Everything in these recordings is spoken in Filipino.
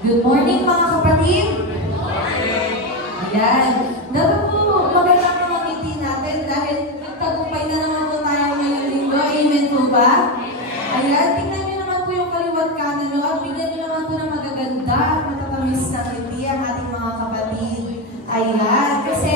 Good morning mga kapatid! Good morning! Ayan. Dapat po magandang mga ngiti natin dahil nagtagumpay na naman po tayo ngayong linggo. Amen po ba? Ayan. Tingnan niyo naman po yung kaliwat kanan nyo at bigyan niyo naman po ng magaganda at matatamis na ngiti ang ating mga kapatid. Ayan. Kasi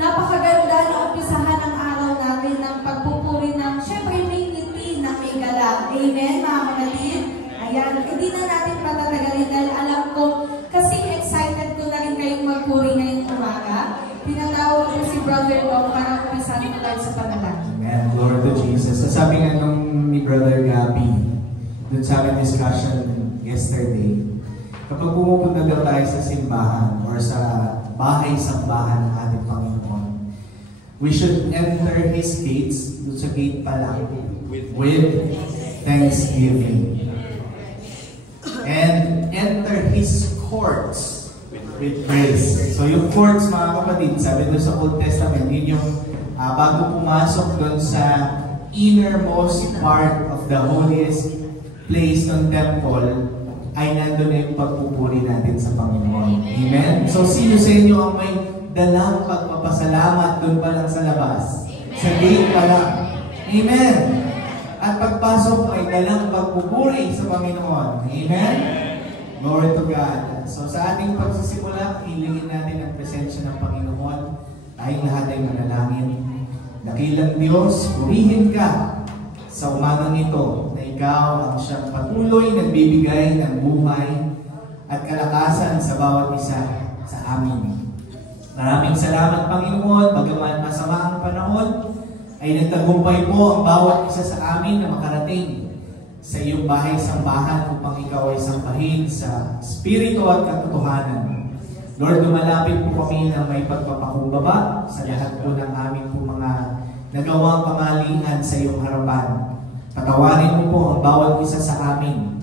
napakaganda na umpisahan ang araw natin ng pagpupuri ng syempre may ngiti na may galak. Amen mga kapatid? Ayan. Hindi na natin patatagalin dahil alam ko kasi excited ko na rin kayong magpuri ngayong umaga. Pinatawag ko si Brother Dong para umpisahan ko tayo sa panalangin. Amen. Glory to Jesus. Sabi nga nung ni Brother Gabby, dun sa aming discussion yesterday, kapag pumupunta daw tayo sa simbahan or sa bahay-sambahan ng ating Panginoon, we should enter His gates, dun sa gate pa lang, with thanksgiving. And enter His courts with praise. So yung courts, mga kapatid, sabi doon sa Old Testament, yun yung bago pumasok doon sa innermost part of the holiest place ng temple, ay nandun na yung pagpupuri natin sa Panginoon. Amen? So sino sa inyo ang may dalang pagpapasalamat doon pa lang sa labas? Amen. Sa gate pa lang. Amen? At pagpasok ay dalang pagpupuri sa Panginoon. Amen? Glory to God. So sa ating pagsisimula, hilingin natin ang presensya ng Panginoon. Tayong lahat ay manalangin. Dakilang Diyos, purihin ka sa umagang ito na ikaw ang siyang patuloy nagbibigay ng buhay at kalakasan sa bawat isa sa amin. Maraming salamat, Panginoon, bagaman masama ang panahon, ay nagtagumpay po ang bawat isa sa amin na makarating sa iyong bahay-sambahan upang ikaw ay sampahin sa Espiritu at katotohanan. Lord, lumalapit po kami na may pagpapakumbaba sa lahat po ng aming po mga nagawang kamalian sa iyong harapan. Patawarin mo po ang bawat isa sa amin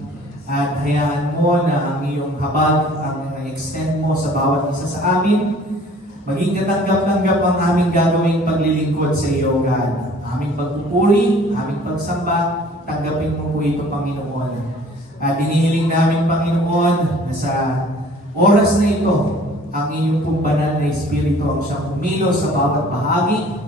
at hayaan mo na ang iyong habag ang extend mo sa bawat isa sa amin. Maging katanggap-tanggap ang aming gagawing paglilingkod sa iyo, God. Aming pagpupuri, aming pagsamba, tanggapin mo po ito, Panginoon. At inihiling namin, Panginoon, na sa oras na ito, ang inyong pong banal na Espiritu ang siyang kumilos sa bawat bahagi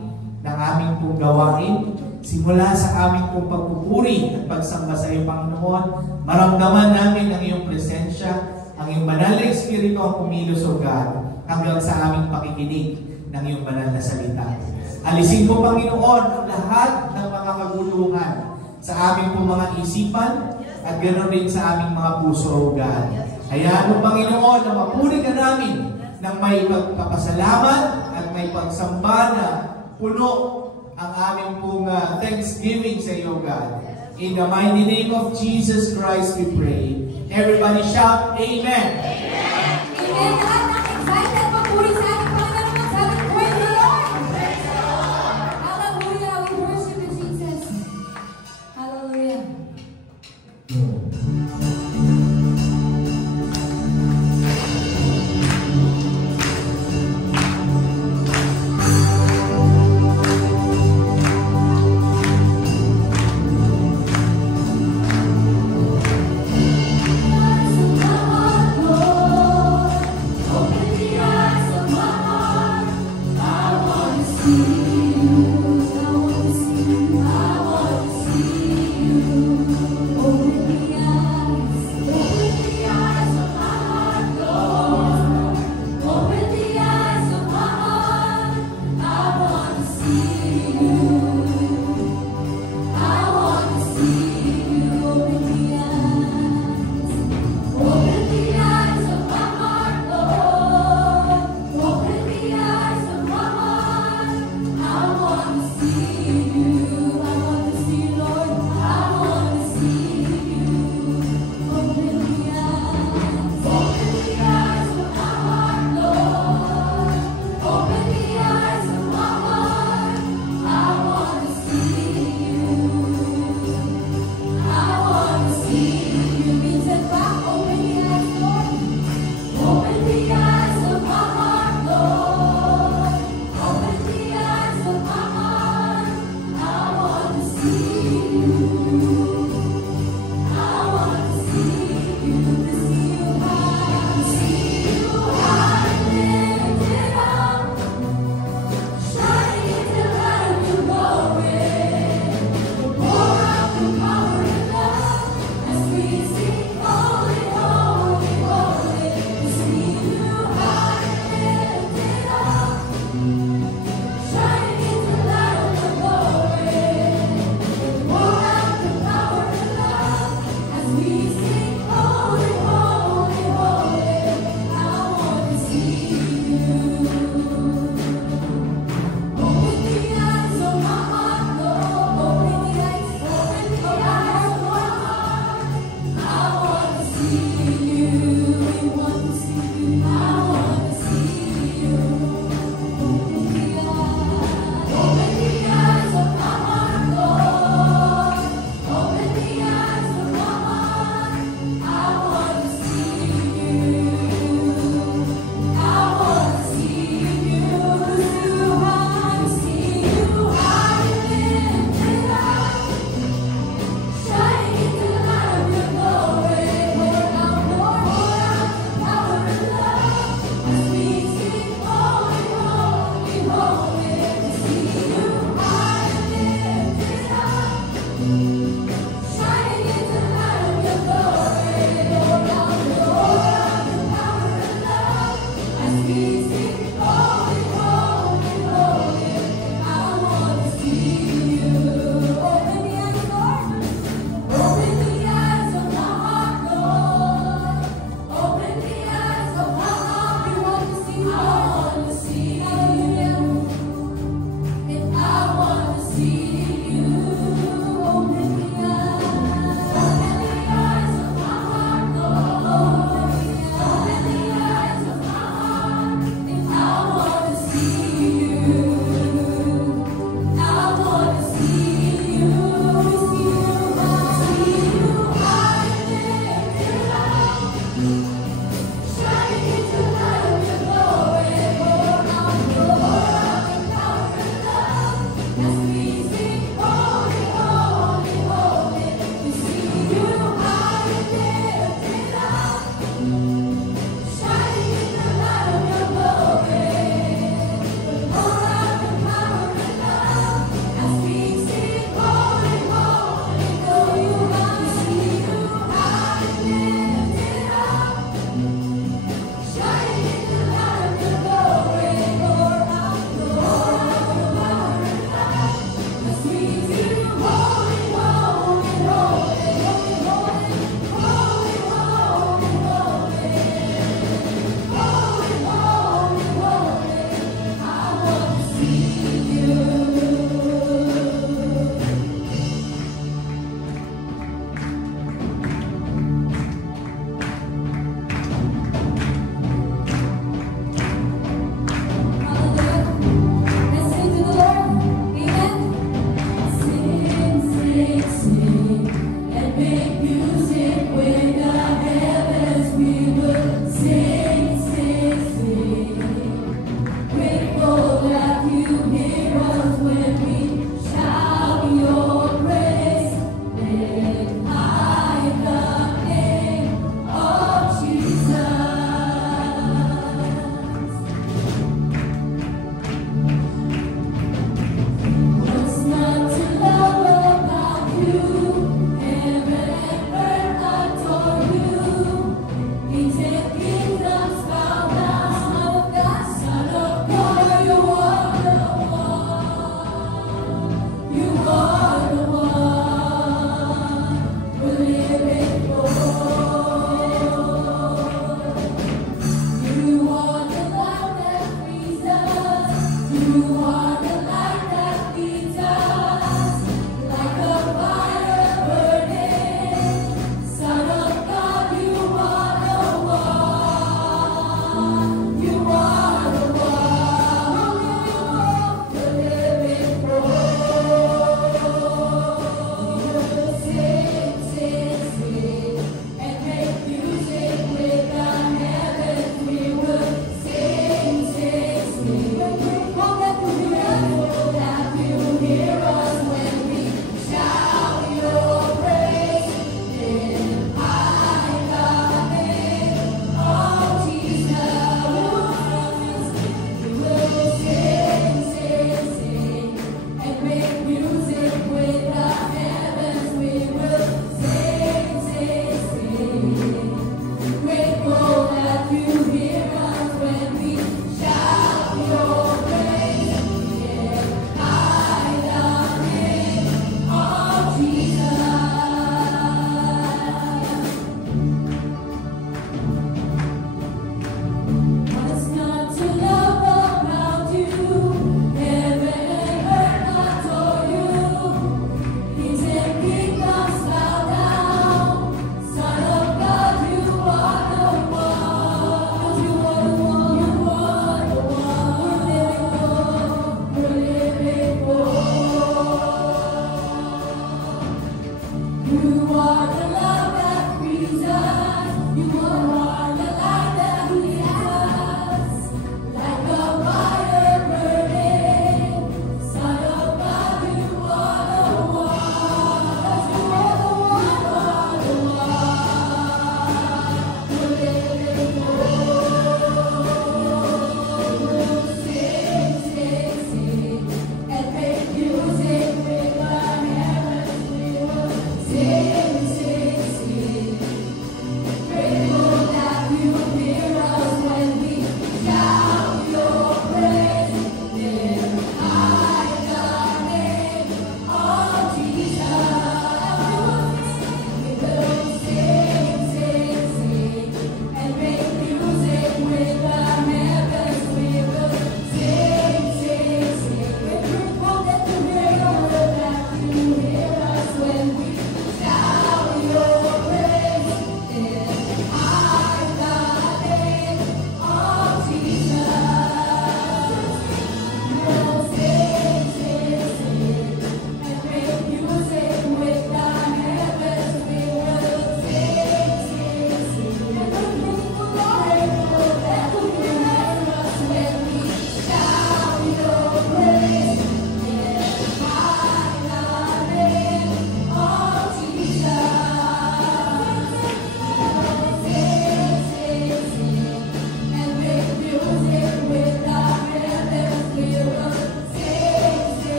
ng aming pong gawain. Simula sa aming pong pagpupuri at pagsamba sa iyo, Panginoon, maramdaman namin ang iyong presensya, ang iyong banal na Espiritu ang kumilos, O God, hanggang sa aming pakikinig ng iyong banal na salita. Alisin po, Panginoon, ang lahat ng mga kaguluhan sa aming pong mga isipan at ganoon din sa aming mga puso, O God. Hayaan mo, Panginoon, na mapuri ka namin ng may pagpapasalamat at may pagsamba na puno ang aming pong thanksgiving sa iyo, God. In the mighty name of Jesus Christ we pray. Everybody shout, Amen! Amen! Lahat ng excited magpuri sa ating Panginoon sa ating praise the Lord! Hallelujah! We worship you, Jesus! Hallelujah! Oh Music with our heavens, we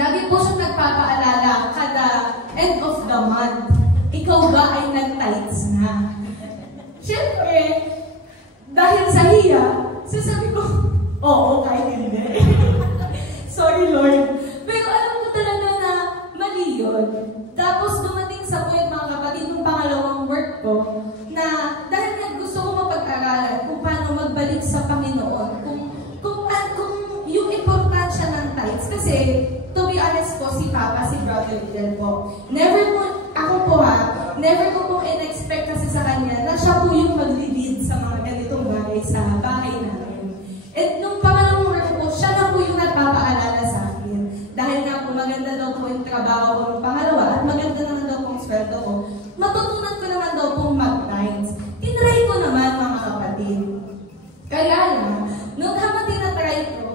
Lagi po siya nagpapaalala kada end of the month. Ikaw ba ay nagtayo tights na. Siyempre, dahil sa hiya, sasabi ko, oo, kahit hindi. Sorry, Lord. Pero alam ko talaga na mali yun. Tapos dumating sa point, mga kapatid, ng pangalawang work ko, na dahil nga gusto ko mapag-aralan kung paano magbalik sa Panginoon, kung yung importansya ng tithes. Kasi, to be honest po, si Papa, si Brother Eden po, never ko pong in-expect kasi sa kanya na siya po yung mag-lead sa mga ganitong bagay sa bahay namin. At nung pangalawang work po, siya na po yung nagpapaalala sa akin. Dahil nga po maganda daw po yung trabaho ko ng pangalawa at maganda naman daw po yung sweldo ko, matutunan ko naman daw pong mag-tithes. Tinry ko naman, mga kapatid. Kaya lang, nung habang tinatry ko,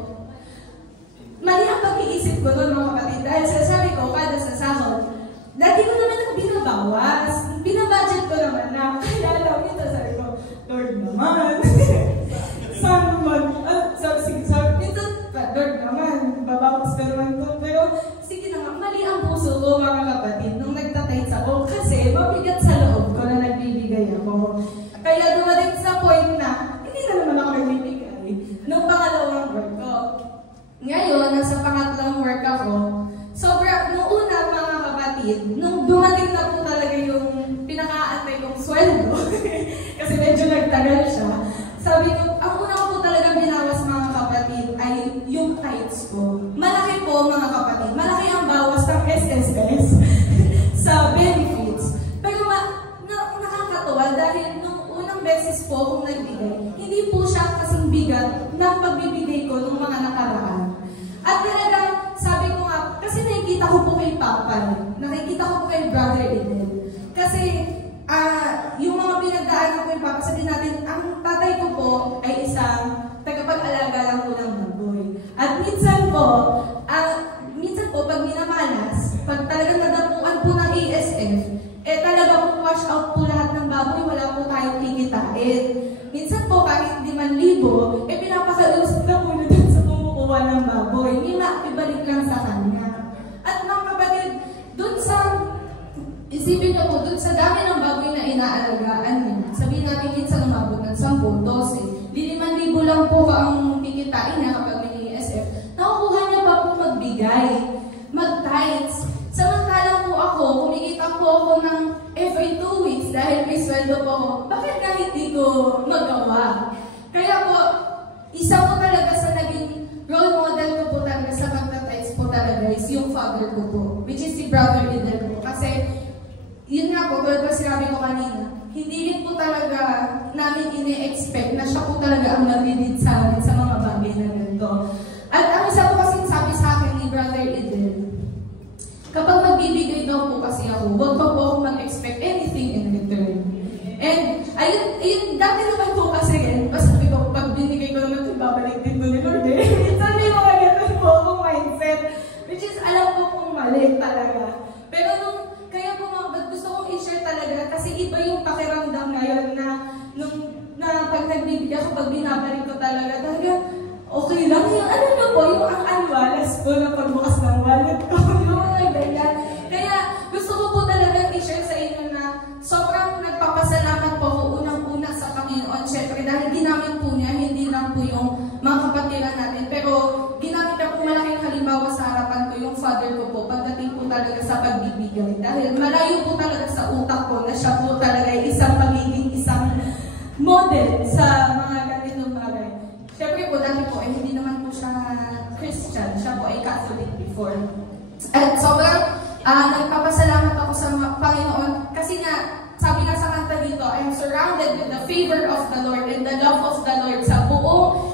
mali ang pag-iisip ko noon, mga kapatid. Dahil sasabi ko, kada sa sahod, dati ko naman ako binabawas. Binabudget ko naman na. Kaya lang, ito sabi ko, Lord naman. Saan naman? Lord naman, babawas ka naman ko. Pero, sige naman, mali ang puso ko, mga kapatid, nung nagtatights ako. Kasi, mabigat sa loob ko na nagbibigay ako. Kaya dumating sa point na, hindi na naman ako nagbibigay nung pangalawang work ko. Ngayon, nasa pangatlong work ako, nung una, mga kapatid, nung dumating na po talaga yung pinaka-antay kong sweldo, kasi medyo nagtagal siya, sabi ko, ang una ko po talaga binawas, mga kapatid, ay yung tithes ko. Malaki po, mga kapatid, malaki ang bawas ng SSS sa benefits. Pero nakakatawa dahil nung unang beses po akong nagbigay, hindi po siya kasing bigat ng pagbibigay ko nung mga nakaraan. At talagang, sabi ko nga, kasi nakikita ko po kay Papa, nakikita ko po kay Brother Eden. Kasi, yung mga pinagdaanan ko kay Papa, sabihin natin, ang tatay ko po ay isang tagapag-alaga lang po ng baboy. At minsan po, pag minamalas, pag talagang nadapuan po ng ASF, talagang wash out po lahat ng baboy, wala po tayong kikitain. Minsan po, kahit 5,000, pinapakalusot na po na dun sa kumukuha ng baboy. Ibalik lang sa kanya. At mga kapatid, isipin niyo po, dun sa dami ng baboy na inaalagaan niya, sabihin natin minsan umabot ng 10, 12, 5,000 lang po ang kikitain niya kapag may ASF, nakukuha niya pa po magbigay, mag-tithes. Samantalang po ako, kumikita po ako ng every 2 weeks dahil may sweldo po ako, bakit nga hindi ko magawa? Kaya po, isa po talaga sa naging role model ko po talaga sa pagtatights po talaga is yung father ko po, which is si Brother Eden po. Kasi, yun nga po, pero sinabi ko kanina, hindi rin po talaga namin ini-expect na siya po talaga ang nag-lead sa amin sa mga bagay na ganito. At ang isa po kasi sabi sa akin ni Brother Eden, kapag magbibigay daw po kasi ako, huwag pa po ako mag-expect anything in return. And, ayun, dati naman po kasi yan, basta sabi ko, pag binigay ko naman ito, babalik din ko ni Lord eh. Minsan may mga ganun po akong mindset, which is alam ko kung mali talaga. Pero kaya po gusto kong i-share talaga, kasi iba yung pakiramdam ngayon na pag nagbibigay ako, pag binabalik ko talaga okay lang yung, yung ang anwalas ko na pagbukas ng wallet ko, yung mga ganyan. Kaya gusto ko po talaga i-share sa inyo na sobrang nagpapasalamat po ako unang-una sa Panginoon. Siyempre, dahil ginamit po niya, hindi lang po yung mga kapatiran natin, pero ginamit niya po malaking halimbawa sa harapan ko yung father ko po, pagdating po talaga sa pagbibigay. Dahil malayo po talaga sa utak ko na siya po talaga isang model sa mga ganitong bagay. Siyempre po, dati po, hindi naman po siya Christian. Siya po ay Catholic before. At sobrang nagpapasalamat ako sa Panginoon kasi nga, sabi nga sa kanta dito, I am surrounded with the favor of the Lord and the love of the Lord sa buong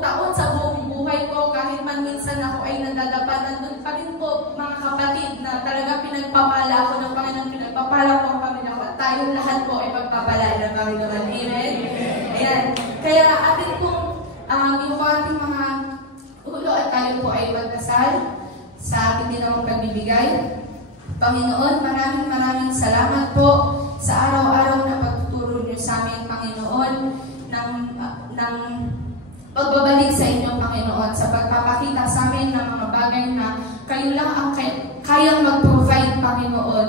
taon, sa buong buhay ko, kahit man minsan ako ay nadadapa, nandun pa rin po mga kapatid na talaga pinagpapala ako ng Panginoon, pinagpapala ko ang Panginoon at tayong lahat po ay pagpapalaan ng Panginoon. Amen? Ayan. Kaya atin pong yung ating mga ulo at tayo po ay magdasal sa ating ginawang pagbibigay. Panginoon, maraming salamat po sa araw-araw na pagtuturo niyo sa amin, Panginoon, ng pagbabalik sa inyo, Panginoon, sa pagpapakita sa amin ng mga bagay na kayo lang ang kayang mag-provide, Panginoon.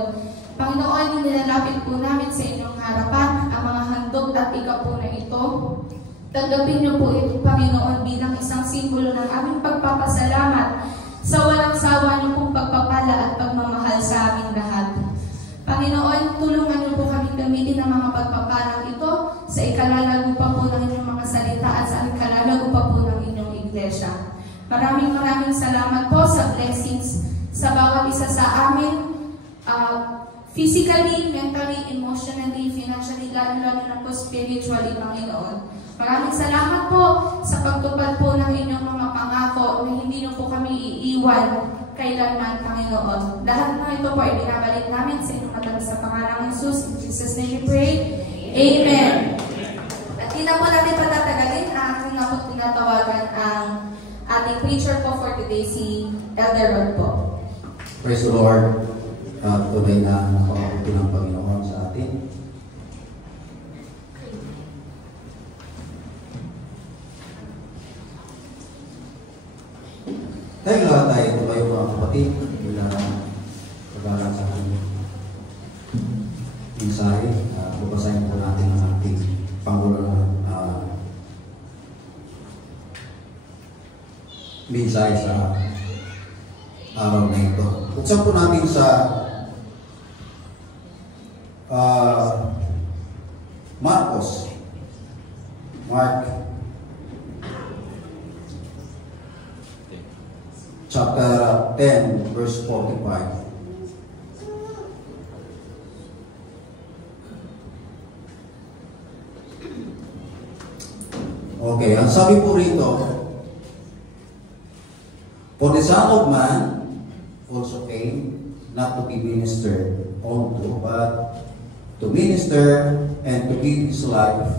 Panginoon, nilalapit po namin sa inyong harapan ang mga handog at ikapo na ito. Tanggapin niyo po ito, Panginoon, bilang isang simbolo ng aming pagpapasalamat sa walang sawa niyo pong pagpapala at pagmamahal sa aming lahat. Panginoon, tulungan niyo po kami gamitin ang mga pagpapalang ito sa ikalalago pa po ng inyong mga salita at sa ikalalago pa po ng inyong iglesia. Maraming salamat po sa blessings sa bawat isa sa amin, physically, mentally, emotionally, financially, lalo-lalo na po spiritually, Panginoon. Maraming salamat po sa pagtupad po ng inyong mga pangako na hindi niyo po kami iiwan kailanman, Panginoon. Lahat ng ito po ay binabalik namin sa inyong matamis sa pangalang ng Jesus. In Jesus' name we pray. Amen. At di na po natin patatagalin. Aking nga po tinatawagan ang ating preacher po for today, si Elder Rod po. Praise the Lord. Tunay na nakakuti ng Panginoon sa atin. Tayo lahat tayo, tumayo mga kapatid, bilang pag-aaral sa ating mensahe. Babasahin po natin ang ating Pangulo na mensahe sa araw na ito. Buksan po natin sa Mark chapter 10 verse 45. Okay, ang sabi po rito, for the Son of Man also came not to be ministered unto, but to minister and to give His life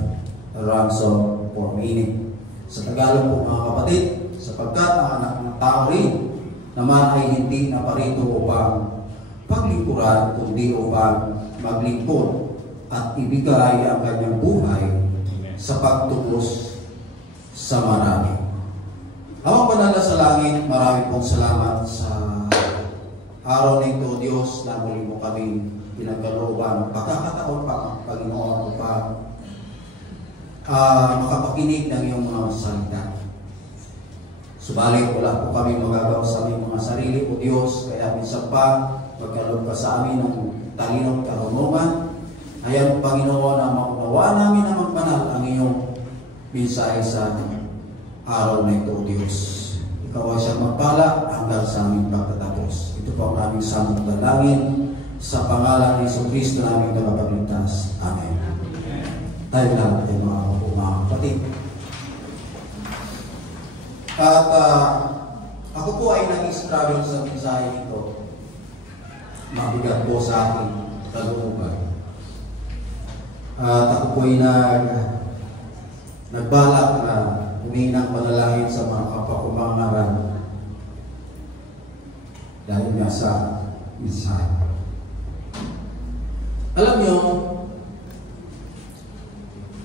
a ransom for many. Sa Tagalog po mga kapatid, sapagkat ang anak ng tao rin naman ay hindi naparito upang paglingkuran, kundi upang maglingkod at ibigay ang kanyang buhay sa pagtubos sa marami. Amang Banal sa langit, marami pong salamat sa araw na ito, Diyos, na muli mo kami pinagkalooban, pagkakataon pa, Panginoon, upang makapakinig ng iyong mga salita. Subalit, wala po kami magagawa sa aming mga sarili o Diyos, kaya minsan pa, magkaloob ka sa amin ng talinong karunungan. Ayan, Panginoon, na maunawaan namin na magbanal ang iyong mensahe sa araw na ito, Diyos. Ikaw ay siyang magpala hanggang sa aming pagtatapos. Ito po ang aming samong dalangin sa pangalan ni Jesucristo na aming tagapagligtas. Amen. Tayo lahat ay mga kapatid. At ako po ay nag-struggle sa mensahe nito. Mabigat po sa aking kalooban. At ako po ay nagbalak na humingi ng panalangin sa mga kapakumangaran dahil nga sa mensahe. Alam niyo,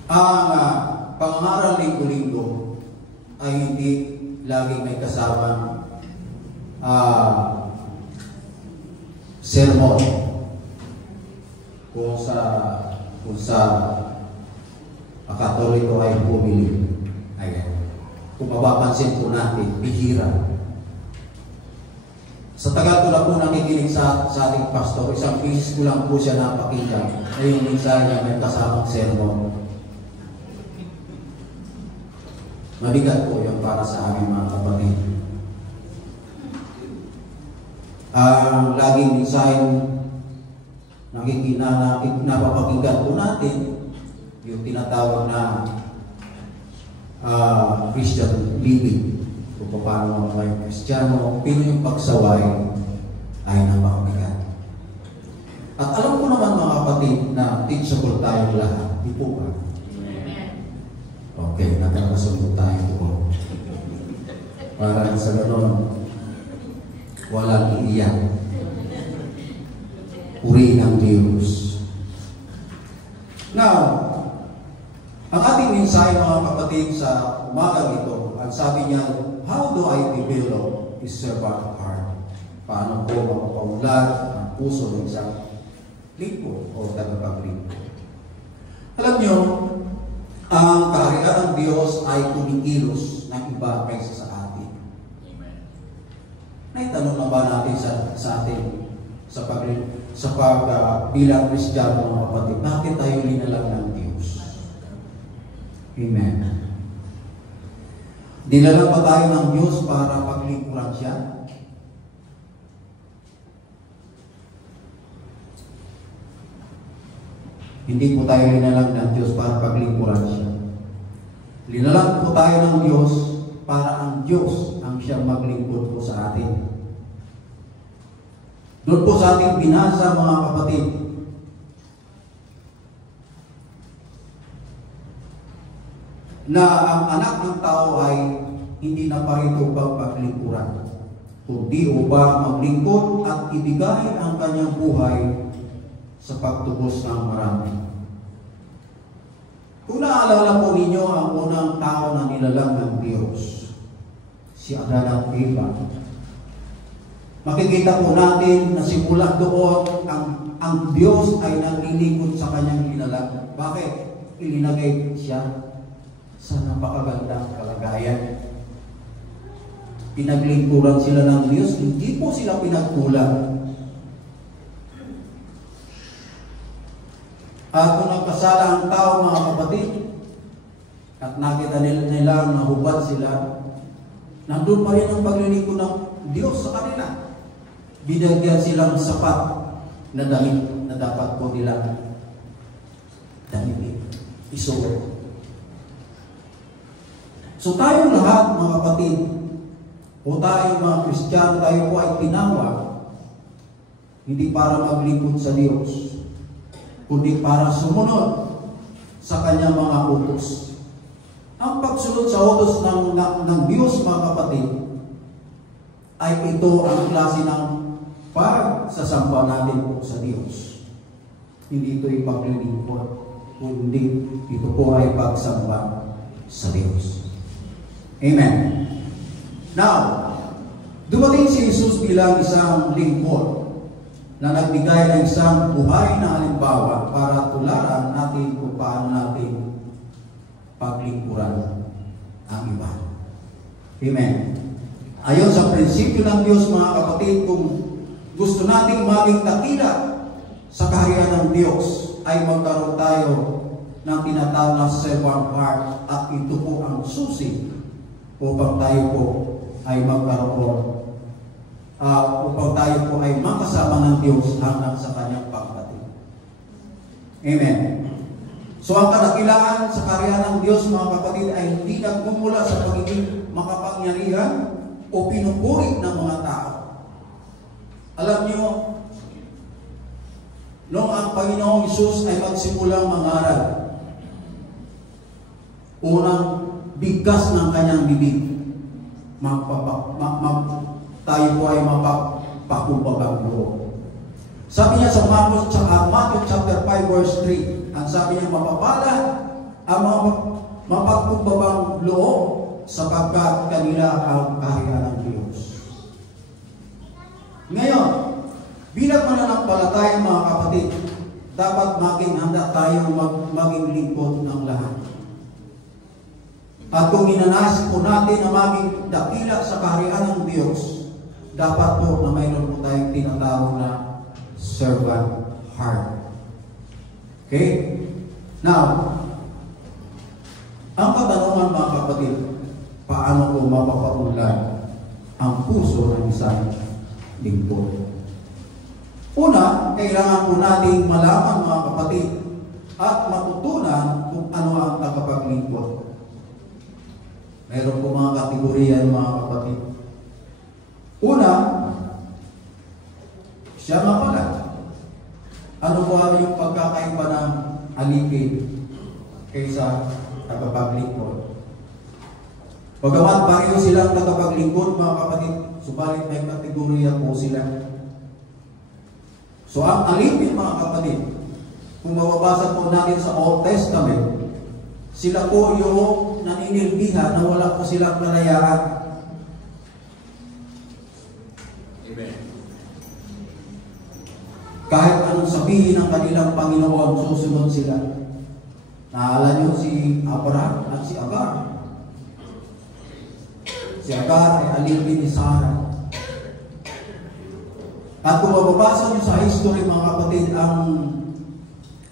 ang pangangaral linggo-linggo ay hindi laging may kasamang sermon kung sa Katoliko ay bumili. Ayan. Kung mapapansin po natin, bihira. Sa tagal ko na po nakikinig sa ating pastor, isang beses ko lang po siya napakita na yung mensahe niya may kasamang sermon. Mabigat po yung para sa aming mga kapatid. Ang laging mensahe napapakinggan po natin, yung tinatawag na Christian living. Kung paano kayo Kristiyano, pero yung pagsaway ay napakabigat. At alam ko naman mga kapatid na teachable tayong lahat. Di po ba? Okay, nagkakasunod tayo po. Para sa gano'n, walang iiyak. Uri ng Diyos. Now, ang ating mensahe mga kapatid sa umagang ito, ang sabi niya, how do I develop a servant heart? Paano ko mapapamulat ang puso ng isang lingkod o tagapaglingkod. Alam nyo, ang kaharian ng Diyos ay kumikilos ng iba kaysa sa atin. Amen. Naitanong na ba natin sa atin bilang Kristiyano mga kapatid, bakit tayo linalang ng Diyos? Amen. Dinalang ba tayo ng Diyos para paglingkuran siya? Hindi po tayo linalang ng Diyos para paglingkuran siya. Linalang po tayo ng Diyos para ang Diyos ang siyang maglingkod po sa atin. Doon po sa ating binasa mga kapatid, na ang anak ng tao ay hindi na parito upang paglingkuran, kundi upang maglingkod at ibigay ang kanyang buhay sa pagtubos ng marami. Kung naalala po ninyo ang unang tao na nilalang ng Diyos, si Adan at Eva, makikita po natin na simula doon ang Diyos ay naglilingkod sa kanyang nilalang. Bakit? Ilinagay siya sa napakagandang kalagayan. Pinaglingkuran sila ng Diyos, hindi po sila pinagkulang. At kung nagkasala ang tao mga kapatid, at nakita nila na hubad sila, nandun pa rin ang paglilingkod ng Diyos sa kanila. Binagyan silang sapat na damit na dapat po nila damitin, isuot. So tayong lahat mga kapatid, o tayong mga Kristiyano, tayo po ay tinawag hindi para maglingkod sa Diyos, kundi para sumunod sa kanyang mga utos. Ang pagsunod sa utos ng Diyos mga kapatid ay ito ang klase ng pagsasamba natin po sa Diyos. Hindi ito ay paglilingkod, kundi ito po ay pagsamba sa Diyos. Amen. Now, dumating si Jesus bilang isang lingkod na nagbigay ng isang buhay na halimbawa para tularan natin kung paano natin paglingkuran ang iba. Amen. Ayon sa prinsipyo ng Diyos mga kapatid, kung gusto nating maging dakila sa kaharian ng Diyos, ay magkaroon tayo ng tinatawag na servant heart, at ito po ang susi upang tayo po ay magkaroon upang tayo po ay makasama ng Diyos hanggang sa kanyang pagdating. Amen. So ang kadakilaan sa kaharian ng Diyos mga kapatid ay hindi nagmumula sa pagiging makapangyarihan o pinupuri ng mga tao. Alam niyo, noong ang Panginoong Hesus ay magsimulang mangaral, unang bigkas ng kanyang bibig, tayo po ay mapagpakumbabang loob. Sabi niya sa Matthew chapter 5 verse 3, ang sabi niya, mapapala ang mga mapagkumbabang loob sapagkat kanila ang kaharian ng Diyos. Ngayon, bilang mananampalataya mga kapatid, dapat maging handa tayong maging lingkod ng lahat. At kung inanais po natin na maging dakila sa kaharian ng Diyos, dapat po na mayroon po tayong tinatawag na servant heart. Okay? Now, ang katanungan mga kapatid, paano po mapapaunlad ang puso ng isang lingkod? Una, kailangan po natin malaman mga kapatid at matutunan kung ano ang tagapaglingkod. Mayroon po mga kategorya mga kapatid. Una, siya nga pala. Ano po yung pagkakaiba ng alipin kaysa tagapaglingkod? Bagamat pareho silang tagapaglingkod mga kapatid, subalit may kategorya po sila. So ang alipin mga kapatid, kung mababasa po natin sa Old Testament, sila po yung naninilbihan na wala po silang kalayaan. Kahit anong sabihin ng kanilang Panginoon, susunod sila. Naalala niyo si Abraham at si Agar. Si Agar ay alipin ni Sarah. At kung mababasa niyo sa history, mga kapatid, ang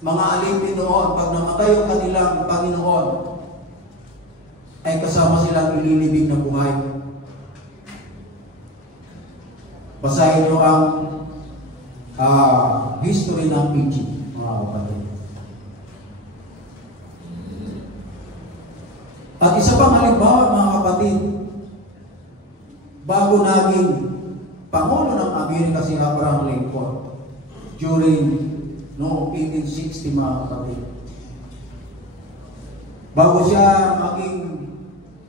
mga alipin noon, pag namatay ang kanilang Panginoon, ay kasama silang ililibing na buhay. Basahin niyo ang history ng Egypt, mga kapatid. At isa pang halimbawa, mga kapatid, bago naging Pangulo ng Amerika si Abraham Lincoln during noong 1860, mga kapatid. Bago siya maging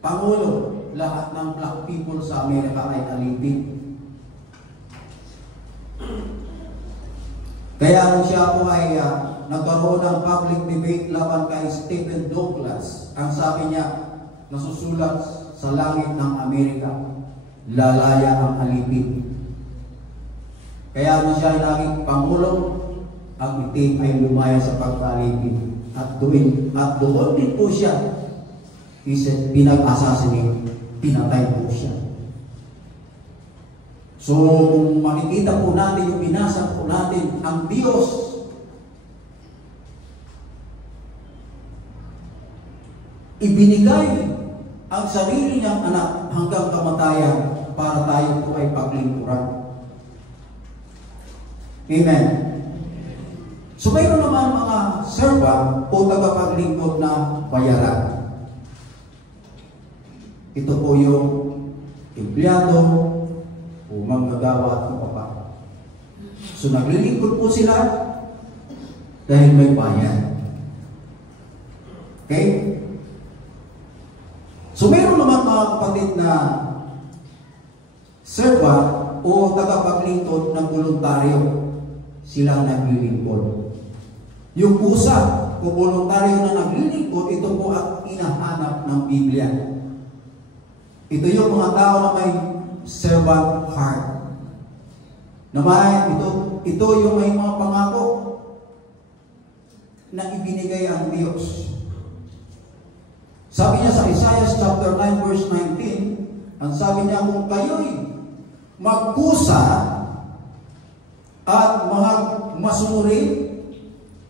Pangulo, lahat ng black people sa Amerika ay alipin. Kaya siya po ay nagkaroon ng public debate laban kay Stephen Douglas. Ang sabi niya, nasusulat sa langit ng Amerika, lalaya ang alipin. Kaya siya ay naging Pangulo, ang itim ay lumaya sa pagkalipin. At doon din po siya, pinag-assassinate, pinatay po siya. So, kung makikita po natin, yung binasa po natin, ang Diyos ibinigay ang sarili niyang anak hanggang kamatayan para tayo po ay paglingkuran. Amen. So, mayroon naman mga servant o tagapaglingkod na bayaran. Ito po yung empleyado o manggagawa at kapapa. So, naglilingkod po sila dahil may bayan. Okay? So, mayroon naman mga kapatid na servant o tagapaglingkod na voluntaryo. Silang naglilingkod. Yung pusa o voluntaryo na naglilingkod, ito po ang hinahanap ng Biblia. Ito yung mga tao na may servant heart. Na ito yung may mga pangako na ibinigay ang Diyos. Sabi niya sa Isaiah chapter 9 verse 19, ang sabi niya, kung kayo'y magkusa at mga masuri,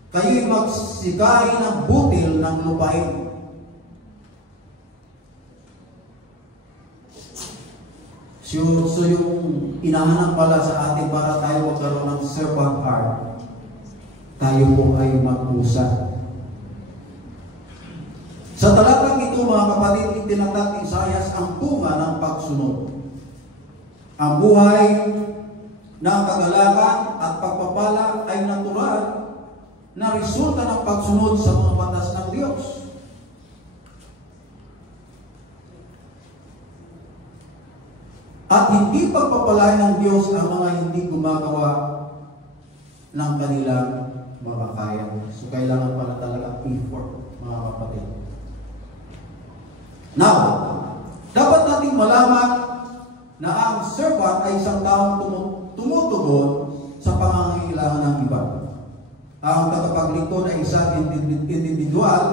kayo'y magsikain ng butil ng lupain. So yung inahanap pala sa atin para tayo magkaroon ng servant heart, tayo po ay magkusa. Sa talatang ito, mga kapatid, itinatag ni Isaiah ang bunga ng pagsunod. Ang buhay na kagalakan at pagpapala ay natural na resulta ng pagsunod sa mga batas ng Diyos. At hindi pagpapalain ng Diyos ang mga hindi gumagawa ng kanilang makakaya. So, kailangan pala talaga effort, mga kapatid. Now, dapat nating malaman na ang servant ay isang taong tumutugon sa pangangailangan ng iba. Ang tagapaglingkod ay isang individual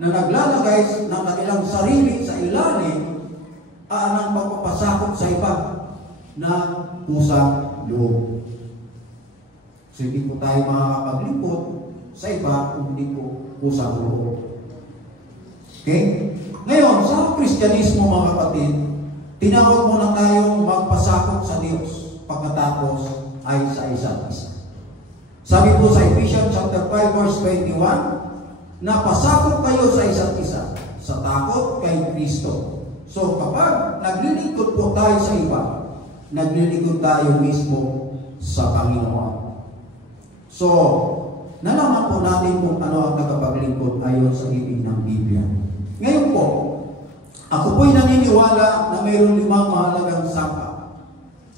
na naglalagay ng kanilang sarili sa ilalim ng pagpapasakop sa iba na kusang loob. So, hindi po tayo makakapaglingkod sa iba kung hindi po kusang loob. Okay? Ngayon, sa Kristyanismo, mga kapatid, tinawag muna tayong magpasakop sa Diyos pagkatapos ay sa isa't isa. Sabi po sa Ephesians chapter 5 verse 21, na pasakop kayo sa isa't isa sa takot kay Kristo. So kapag naglilingkod po tayo sa iba, naglilingkod tayo mismo sa Panginoon. So, nalaman po natin kung ano ang tagapaglingkod ayon sa ibig ng Biblia. Ngayon po, ako po'y naniniwala na mayroon 5 mahalagang sangka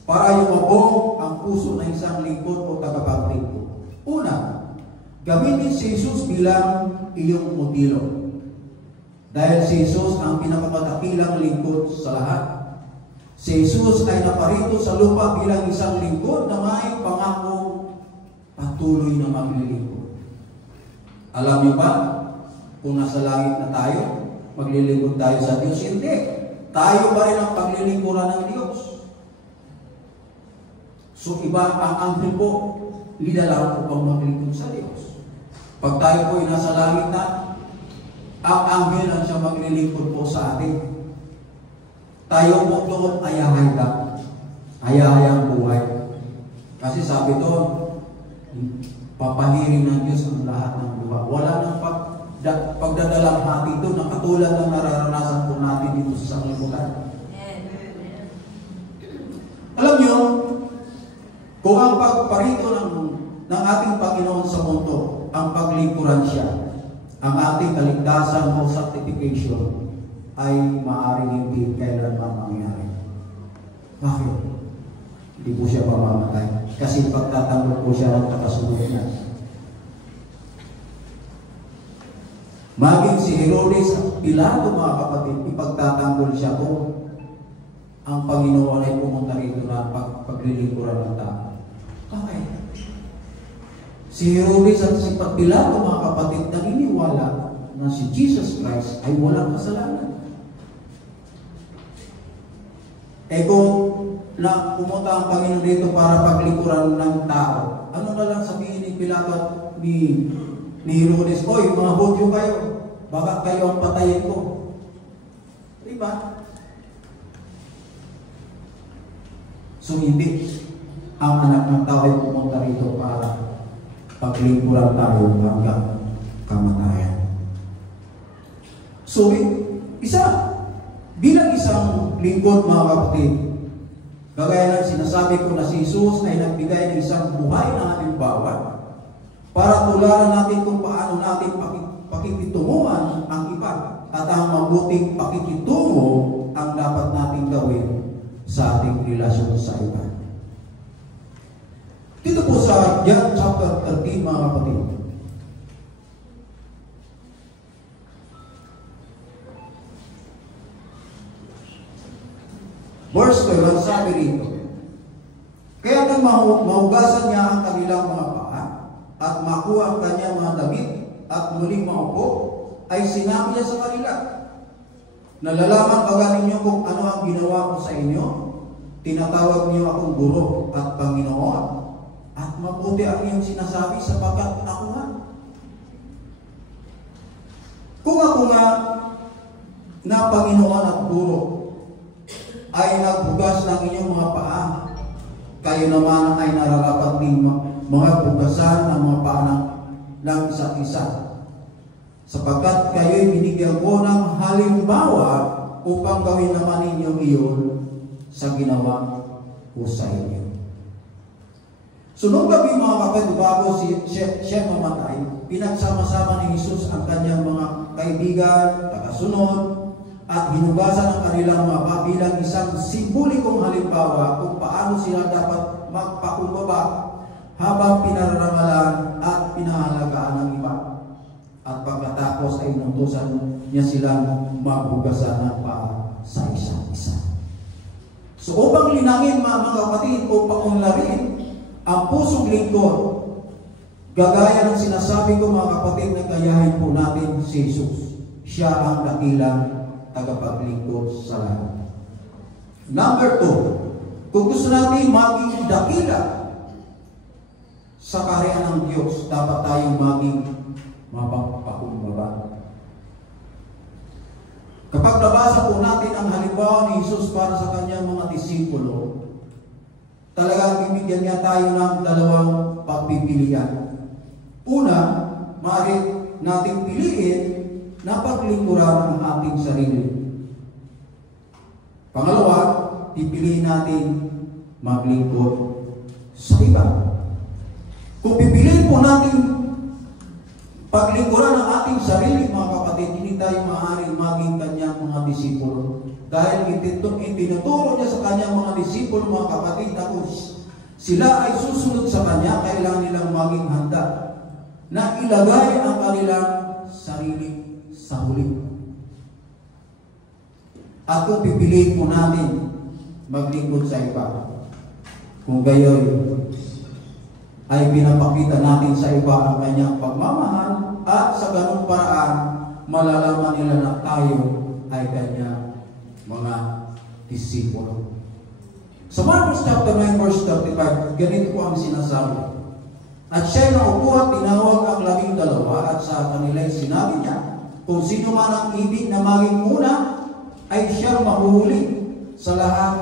para yumabong ang puso ng isang lingkod o tagapaglingkod. Una, gamitin si Jesus bilang iyong modelo. Dahil si Jesus ang pinakamadakilang lingkod sa lahat. Si Jesus ay naparito sa lupa bilang isang lingkod na may pangakong patuloy na maglilingkod. Alam niyo ba, kung nasa langit na tayo, maglilingkod tayo sa Diyos? Hindi. Tayo pa rin ang paglilingkuran ng Diyos. So iba ang anghel po, linalaw upang maglingkod sa Diyos. Pag tayo po ay nasa langit na, ang anghel ang siya maglilingkod po sa atin. Tayo po doon ayahay lang. Ayahayang buhay. Kasi sabi doon, papahiring ng Diyos ang lahat ng buhay. Wala nang pagdadalang hati doon na katulad ng nararanasan po natin dito sa sanglibutan. Alam niyo, kung ang pagparito ng ating Panginoon sa mundo, ang paglingkuran siya, ang ating kaligtasan o sanctification ay maaaring hindi kailanman mangyari. Bakit? Hindi po siya pamamatay. Kasi pagtatanggol po siya ng kakasunod niya. Maging si Herodes at Pilato, mga kapatid, ipagtatanggol siya kung ang Panginoon ay pumunta rito na paglilingkuran ng tao. Bakit? Si Herodes at si Pilato, mga kapatid, naniniwala na si Jesus Christ ay walang kasalanan. Kung na pumunta ang Panginoon dito para paglingkuran ng tao, ano na lang sabihin ni Pilato at ni Herodes, "Oy, mga Hudyo kayo, baka kayo ang patayin ko." Diba? So hindi ang anak ng tao ay pumunta rito para paglingkuran tayo hanggang kamatayan. So bilang isang lingkod, mga kapatid, kagaya ng sinasabi ko na si Jesus ay nagbigay ng isang buhay na ating bawat para tularan natin kung paano natin pakikitunguhan ang iba at ang mabuting pakikitungo ang dapat natin gawin sa ating relasyon sa iba. Dito po sa John chapter 13, mga kapatid, verse 12, sabi rito, "Kaya nang mahugasan niya ang kanilang mga paa at makuha ang kanyang mga damit at muling maupo, ay sinabi niya sa kanila, nalalaman ba ninyo kung ano ang ginawa ko sa inyo? Tinatawag niyo akong guro at Panginoon, at mabuti ang iyong sinasabi sapagkat ako nga. Kung ako nga na Panginoon at guro ay nagbugas ng inyong mga paa, kayo naman ay nararapat din mga bugasan ng mga paa ng isa't isa. Sapagkat kayo'y binigyan ko ng halimbawa upang gawin naman ninyo iyon sa ginawa ko sa inyo." So nung gabi, mga kapatid, bago siya mamatay, pinagsama-sama ni Jesus ang kanyang mga kaibigan, tagasunod, at hinugasan ang kanilang mga paa bilang isang simbolikong halimbawa kung paano sila dapat magpakumbaba habang pinararangalan at pinahalagaan ng iba. At pagkatapos ay inutusan niya silang maghugasan ng paa sa isa't isa. So upang linangin, mga kapatid, o paunlarin ang pusong lingkod, gagaya ng sinasabi ko, mga kapatid, na gayahin po natin si Jesus. Siya ang dakilang tagapaglingkod sa langit. Number 2, kung gusto natin maging dakila sa kaharian ng Diyos, dapat tayong maging mapagpakumbaba. Kapag nabasa po natin ang halimbawa ni Jesus para sa kanyang mga disipulo, talagang bibigyan niya tayo ng dalawang pagpipilian. Una, maaari nating piliin na paglingkuran ang ating sarili. Pangalawa, pipiliin natin maglingkod sa iba. Kung pipiliin po natin paglingkuran ang ating sarili, mga kapatid, hindi tayo maaaring maging kanyang mga disipulo. Dahil itinuturo niya sa kanyang mga disipulo, mga kapatid, na kung sila ay susunod sa kanya, kailangan nilang maging handa na ilagay ang kanilang sarili sa huli. At kung pipiliin po natin maglingkod sa iba, kung gayon, ay pinapakita natin sa iba ang kanyang pagmamahal at sa ganung paraan malalaman nila na tayo ay kanyang mga disipulo. Sa Marcos chapter 9 verse 35, ganito po ang sinasabi. At siya'y naupo at tinawag ang 12 at sa kanila'y sinabi niya, kung sino man ang ibig na maging muna, ay siyang mahuhuli sa lahat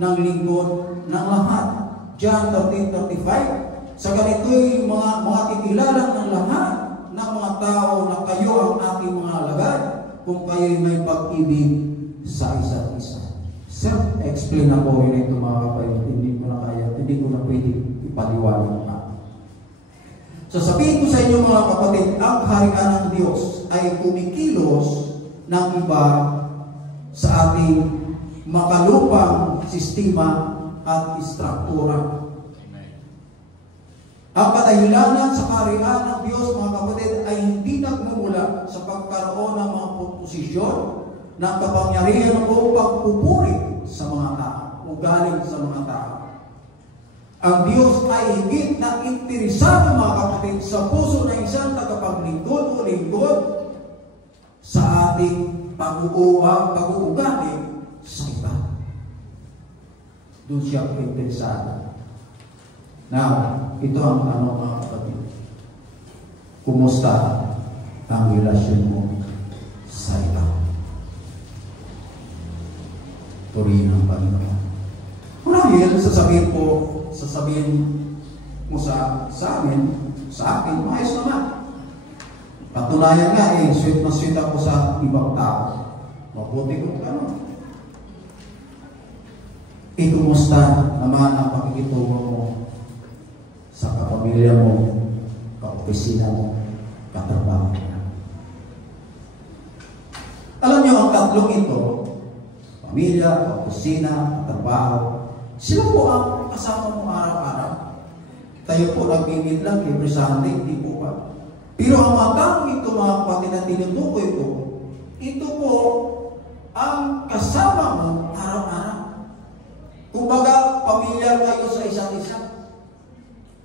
ng lingkod ng lahat. John 13:35. Sa ganito'y mga titilalan ng lahat ng mga tao na kayo ang aking mga alagad kung kayo'y may pag-ibig sa isa't isa. Self-explain na po yun ito mga kapatid. Hindi ko na pwede ipaliwanag pa. Sasabihin ko sa inyo mga kapatid, ang kaharian ng Diyos ay kumikilos ng iba sa ating makalupang sistema at istruktura. Ang kadahilanan sa kaharian ng Diyos, mga kapatid, ay hindi nagmumula sa pagkaroon ng mga posisyon ng kapangyarihan o pagpupuri sa mga tao o galing sa mga tao. Ang Diyos ay higit na interesado, mga kapatid, sa puso ng isang tagapaglingkod o lingkod sa ating pag-uugali sa iba. Doon siya interesado. Now, ito ang mga kapatid. Kumusta ang relasyon mo sa iba? Purihin ang Panginoon. Marahil, sasabihin mo sa akin, maayos naman. Patunayan nga sweet na sweet ako sa ibang tao. Mabuti kung gano'n. Kumusta naman ang pakikitungo mo sa kapamilya mo, kaopisina mo, katrabaho mo. Alam niyo, ang tatlong ito, pamilya, kaopisina, katrabaho, sila po ang kasama mo araw-araw. Tayo po nag-ingit lang every Sunday, hindi po ba? Pero ang mga taong ito, mga kapatid na tinutukoy ko, ito po ang kasama mo araw-araw. Kumbaga, pamilyar kayo sa isa't isa.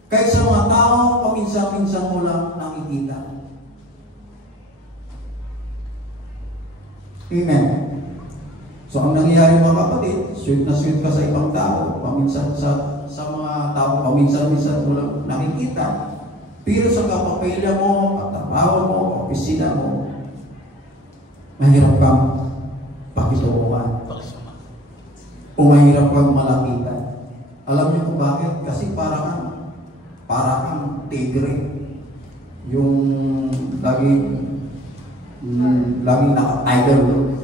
Kahit sa mga tao, paminsan-minsan mo lang nakikita. Amen. So, ang nangyayari mga kapatid, sweet na sweet ka sa ibang tao, paminsan sa mga tao, paminsan-minsan mo lang nakikita. Pero sa kapamilya mo, katrabaho mo, opisina mo, mahirap kang pakitunguhan. O mahirap kang malapitan. Alam niyo kung bakit? Kasi para kang tigre. Yung laging naka-idol.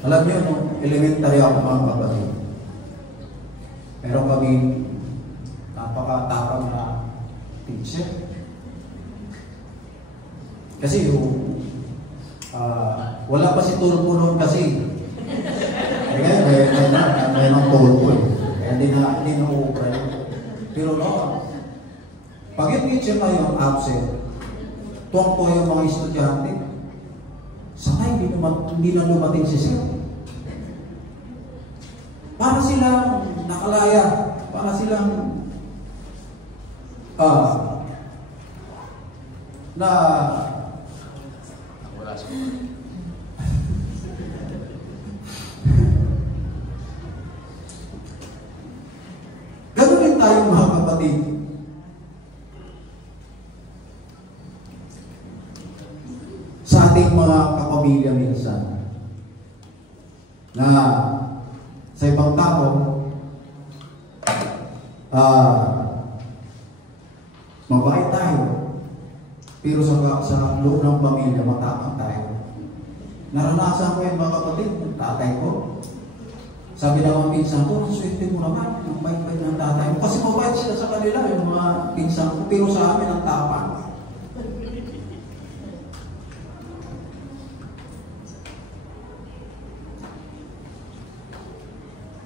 Alam niyo, no? Elementary ako mga kapatid. Meron kami napakatapang na teacher. Kasi wala pa si Turbo noon kasi. Ngayon, may ng Turbo eh. Hindi na uubray. Pero no, pag yung teacher na yung absent, tuwang po yung mga estudyante, sana hindi na lumating si sir. Para silang nakalaya, para silang ganun din tayo mga kapatid. Sa ating mga kapamilya minsan na sa ibang tao mabait tayo, pero sa loob ng pamilya matapang tayo. Naranasan ko yung mga kapatid, tatay ko. Sabi ng mga pinsan ko, swerte mo naman, yung bait-bait ng tatay mo. Kasi mabait sila sa kanila, yung mga pinsan ko, pero sa amin ang tapang.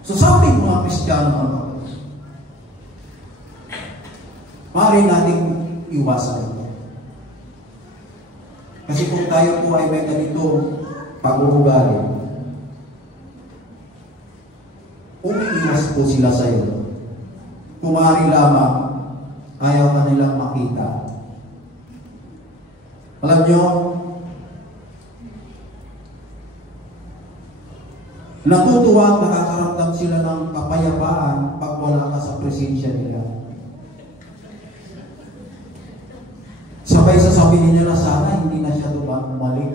So sa ating mga Kristiyano, maaari nating iwasan ito. Kasi kung tayo po ay may ganito pag-uugali, umiiwas po sila sa iyo. Kung maaari lamang, ayaw ka nilang makita. Alam nyo, natutuwa at nakakaramdam sila ng kapayapaan pag wala ka sa presensya nila. Sabay sasabihin niya na sana hindi na siya bumalik.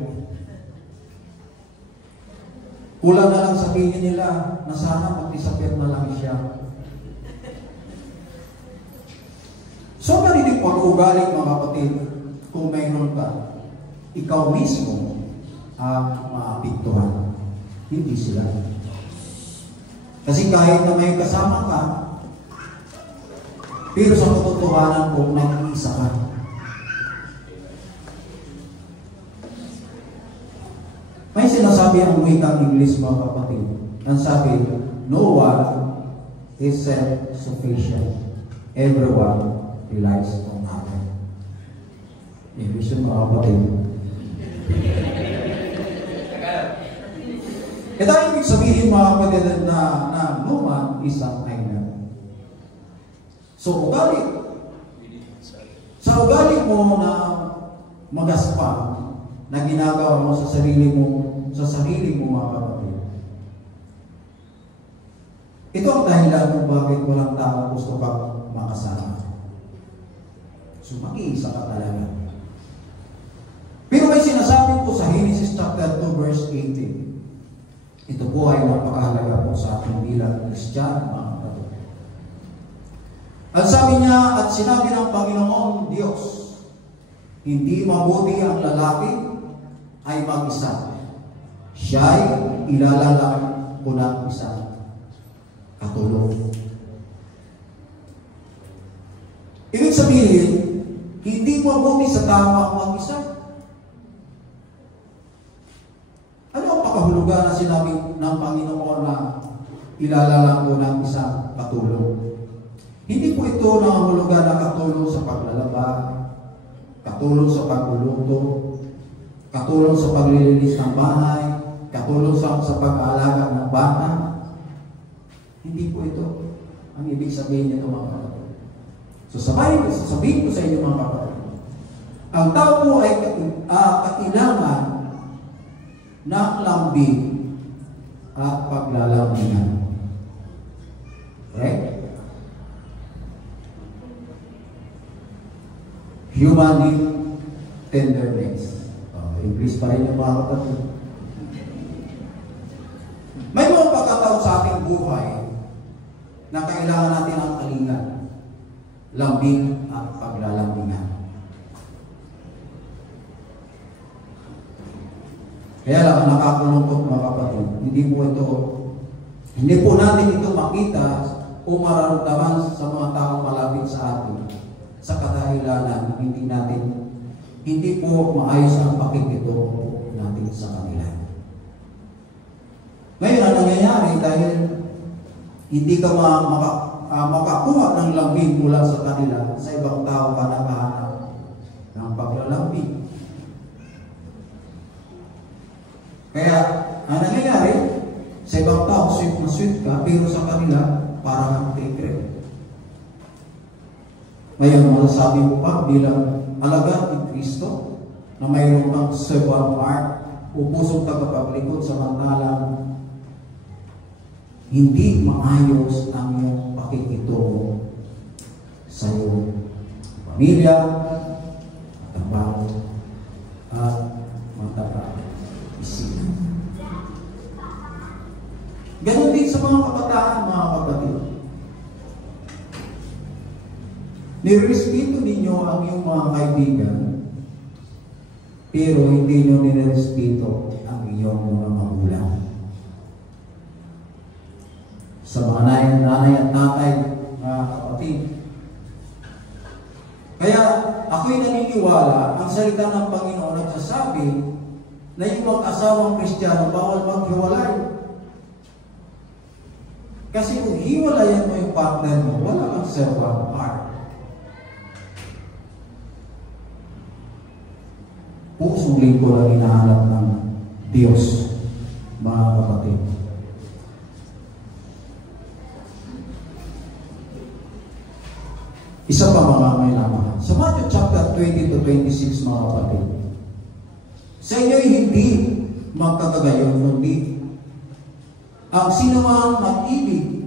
Kulang na lang sabihin nila na sana mag-disappear na lang siya. So, ganito pag-ugali mga kapatid, kung mayroon ka, ikaw mismo ang maapektuhan. Hindi sila. Kasi kahit na may kasama ka, pero sa katotohanan kung nag-iisa ka. May sinasabi ang wikang English mga kapatid. Ang sabi, no one is self-sufficient. Everyone relies on other. English yung mga kapatid. Ito ang ibig sabihin mga kapatid na no man is an island. So sa ugali mo na magaspang, na ginagawa mo sa sarili mo mga kapatid. Ito ang dahilan kung bakit walang tao gusto kang makasama. So mag-iisa ka talaga. Pero may sinasabi po sa Genesis chapter 2 verse 18. Ito po ay napakahalaga po sa ating bilang Kristiyano mga kapatid. At sabi niya, at sinabi ng Panginoon Diyos, hindi mabuti ang lalaki ay mag-isa. Siya'y ilalalang ko ng isa katulong. Ibig sabihin, hindi mabuti sa tao ang mag-isa. Ano ang pakahulugan na sinabi ng Panginoon na ilalalang ko ng isa katulong? Hindi po ito nangahulugan na katulong sa paglalaba, katulong sa pagluluto, katulong sa paglilinis ng bahay, katulong sa pag-aalaga ng bata. Hindi po ito ang ibig sabihin nito mga kapatid. So sabihin ko sa inyo mga kapatid, ang tao po ay kailangan ng lambing at paglalambingan. Right? Human need tenderness. English pa rin yung mga kapatid. May mga pagkataon sa ating buhay na kailangan natin ang kalingan, lambing at paglalambingan. Kaya lang nakakulungkot mga kapatid, hindi po natin ito makita o mararamdaman sa mga taong malapit sa atin sa kadahilanan hindi po maayos ang pakikito natin sa kanila. Ngayon, ang nangyayari dahil hindi ka makakuha ng lambing mula sa kanila, sa ibang tao ka nakahanap ng paglalambing. Kaya, ang nangyayari, sa ibang tao, sweet na sweet ka, pero sa kanila, parang secret. Ngayon, masasabi mo pa bilang alagad ni Kristo na mayroon kang servant heart o pusong tagapaglikod samantalang hindi maayos ang iyong pakikitungo sa iyong pamilya, trabaho, at mag-isipan. Ganon din sa mga kabataan, mga kapatid. Nirespeto ninyo ang iyong mga kaibigan, pero hindi nyo nirespeto ang iyong mga magulang. Sa mga nanay at tatay, mga kapatid. Kaya ako'y naniniwala, ang salita ng Panginoon nagsasabi na yung mag-asawang Kristiyano bawal maghiwalay. Kasi kung hiwalayan mo yung partner mo, wala kang servant heart. Pusong lingkod ang hinahanap ng Diyos, mga kapatid. Isa pa mga may lamang. Sa Matthew chapter 20 to 26 mga kapatid, sa inyo'y hindi magkakagayon, kundi ang sinumang mag-ibig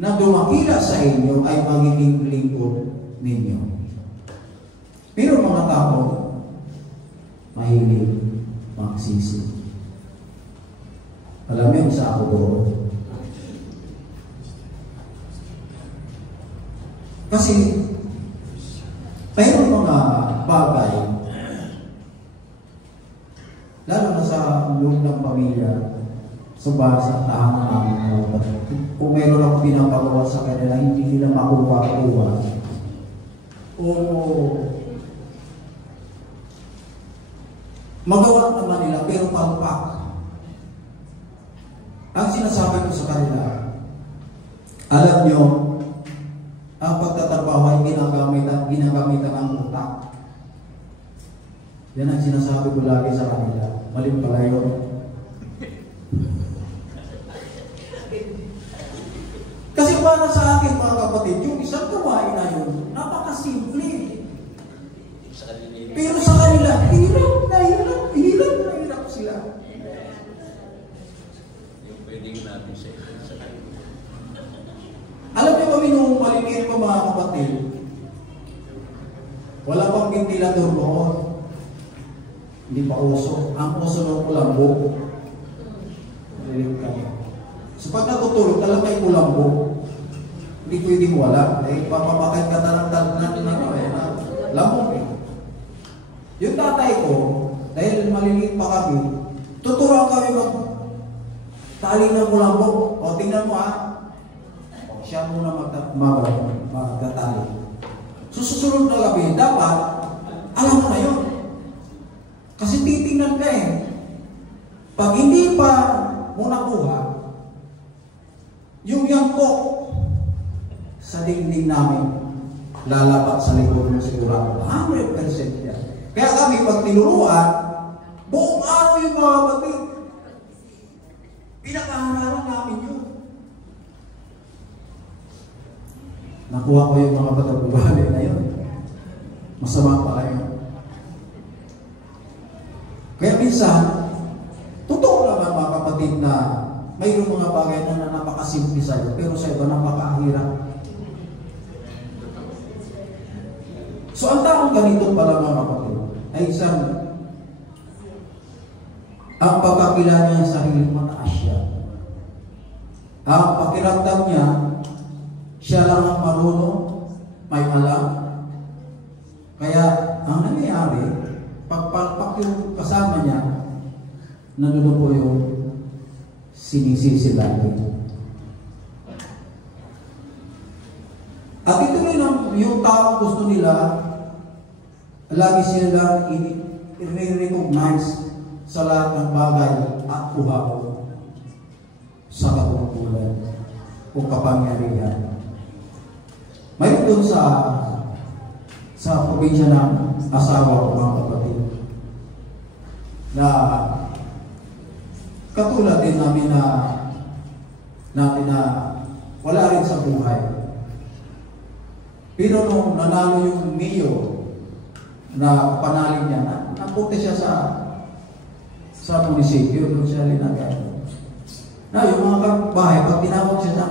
na dumakila sa inyo ay magiging lingkod ninyo. Pero mga tao, mahilig magsisi. Alam niyo sa ako doon. Kasi, mayroon mga bagay, lalo na sa loob ng pamilya, sa tahanan namin, kung mayroon akong pinapagawa sa kanila, hindi nila makuha-kuha. O magawa naman nila, pero pampak. Ang sinasabi ko sa kanila, alam nyo, ang pagtatrabaho ay ginagamitan ng utak. Yan ang sinasabi ko lagi sa kanila. Mali pala yun. Kasi para sa akin mga kapatid, yung isang gawain na yun, napakasimple. Pero sa kanila, hirap sila. Alam niyo kami nung maliliit ko mga kapatid, wala pang ventilador noon. Hindi pa uso. Ang uso ng kulambo. Maliliit kami. So pag natutulog, talaga may kulambo. Hindi pwedeng wala. Eh, papapakain ka lamok eh. Yung tatay ko, dahil maliliit pa kami, tuturuan kami tali ng kulambo. O, tingnan mo siya muna magtatali. Susunod na gabi, dapat, alam mo na yun. Kasi titingnan ka eh. Pag hindi pa mo nakuha, yung yangkok sa dingding namin, lalapat sa likod mo sigurado. 100% yan. Kaya kami, pag tinuruan, buong araw yung mga batid. Pinakaharalan namin yun. Nakuha ko yung mga patagubali na yun. Masama pala yun. Kaya minsan, totoo naman mga kapatid na mayroong mga bagay na napakasimple sa'yo, pero sa iba napakahirap. So ang taong ganito pala mga kapatid, ay isang ang pagkakilala niya sa sarili mataas siya. Ang pakiramdam niya, siya lang ang marunong, may alam. Kaya, ang nangyayari, pagpalpak yung kasama niya, nandun po yung sinisisi lagi. At ito yung taong gusto nila, lagi silang i-recognize sa lahat ng bagay at kuha sa katungkulan o kapangyarihan. Mayroon doon sa probinsya ng asawa ko mga kapatid na katulad din namin na wala rin sa buhay. Pero nung nanalo yung Neo na panalig niya, napunta siya sa munisipyo, doon siya linagay. Na yung mga bahay, pag tinawag siya na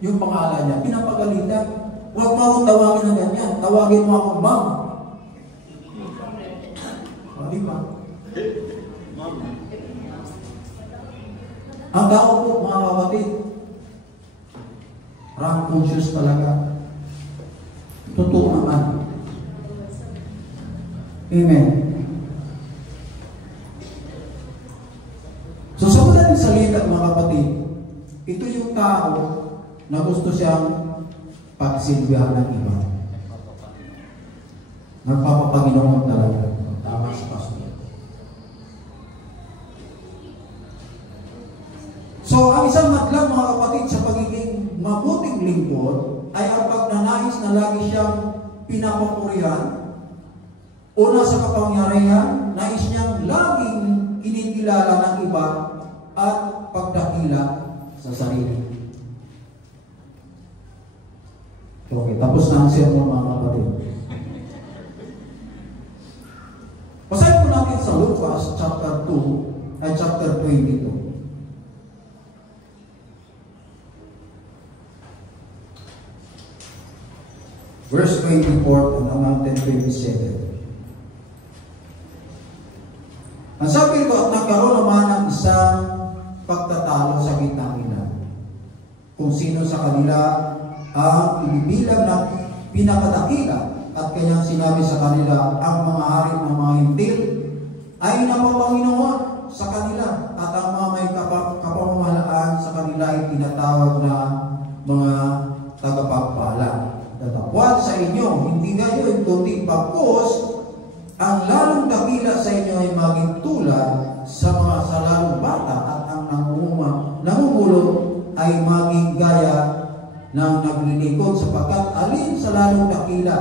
yung pangalan niya, pinapagalitan. Huwag mo akong tawagin na ganyan. Tawagin mo akong ma'am. Di ba? Ang tao po, mga kapatid, rank conscious talaga. Totoo naman. Amen. So sa mga salita mga kapatid, ito yung tao na gusto siyang pagsilbihan ng iba. Nagpapapanginoon talaga. Tama sa pastor. So ang isang madlang mga kapatid sa pagiging mabuting lingkod ay ang pagnanais na lagi siyang pinapapurihan o nasa kapangyarihan, nais niyang laging kinikilala ng iba at pagdakila sa sarili. Okay, tapos na ang sermon mga kapatid. Basahin po natin sa Lucas chapter 2 ay chapter 22. Verse 24 hanggang 27. Ang sabi ko, at nagkaroon naman ng isang pagtatalo sa gitna nila. Kung sino sa kanila ang ibibilang na pinakadakila, at kanyang sinabi sa kanila, ang mga hari ng mga hintil ay napapanginoon sa kanila, at ang mga may kapamamahalaan sa kanila ay tinatawag na mga tagapagpala. Datapwat sa inyo, hindi gayon, kundi bagkus, ang lalong dakila sa inyo ay maging tulad sa mga sa lalong bata, at ang namumulo ay maging gaya ng naglilingkod, sapagkat alin sa lalong dakila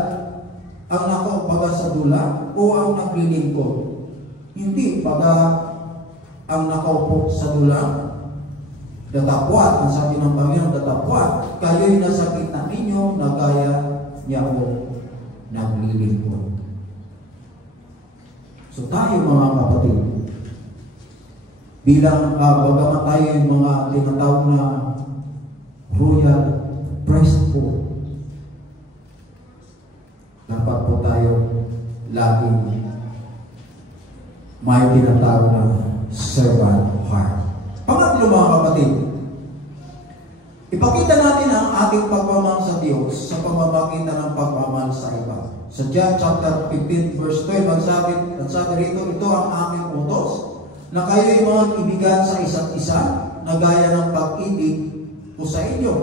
ang nakaupaga sa dula o ang naglilingkod? Hindi baga ang nakaupo sa dula. Datapwat, ang sabi ng Panginoon, datapwat, kayo'y nasa gitna ninyo na gaya niya o naglilingkod. So tayo mga kapatid, bilang bagaman tayo yung mga tinatawag na royal priesthood, dapat po tayo laging may tinatawag na servant heart. Pangatlo mga kapatid, ipakita natin ang ating pagmamahal sa Diyos sa pamamagitan ng pagmamahal sa iba. Sa John chapter 15 verse 12, ang sabi rito, ito ang aking utos, na kayo ay mga ibigan sa isa't isa, na gaya ng pag-ibig ko sa inyo.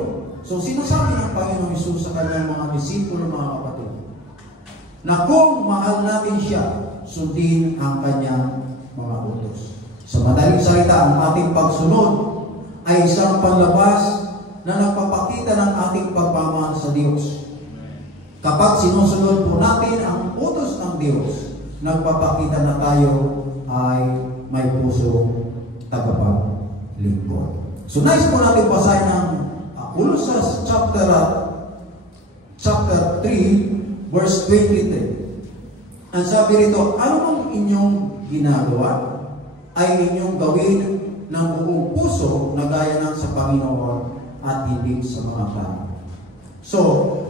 So sinasabi ng Panginoong Hesus sa kanyang mga disipulo, mga kapatid, na kung mahal natin siya, sundin ang kanyang mga utos. Sa madaling salita, ang ating pagsunod ay isang panlabas na nagpapakita ng ating pagmamahal sa Diyos. Kapag sinusunod po natin ang utos ng Diyos, nagpapakita na tayo ay may puso tagapaglingkod. So nais po natin basahin ng Colossus chapter 3 verse 23. Ang sabi rito, ano ang inyong ginagawa ay inyong gawin ng buong puso na gaya ng sa Panginoon at hindi sa mga tao. So,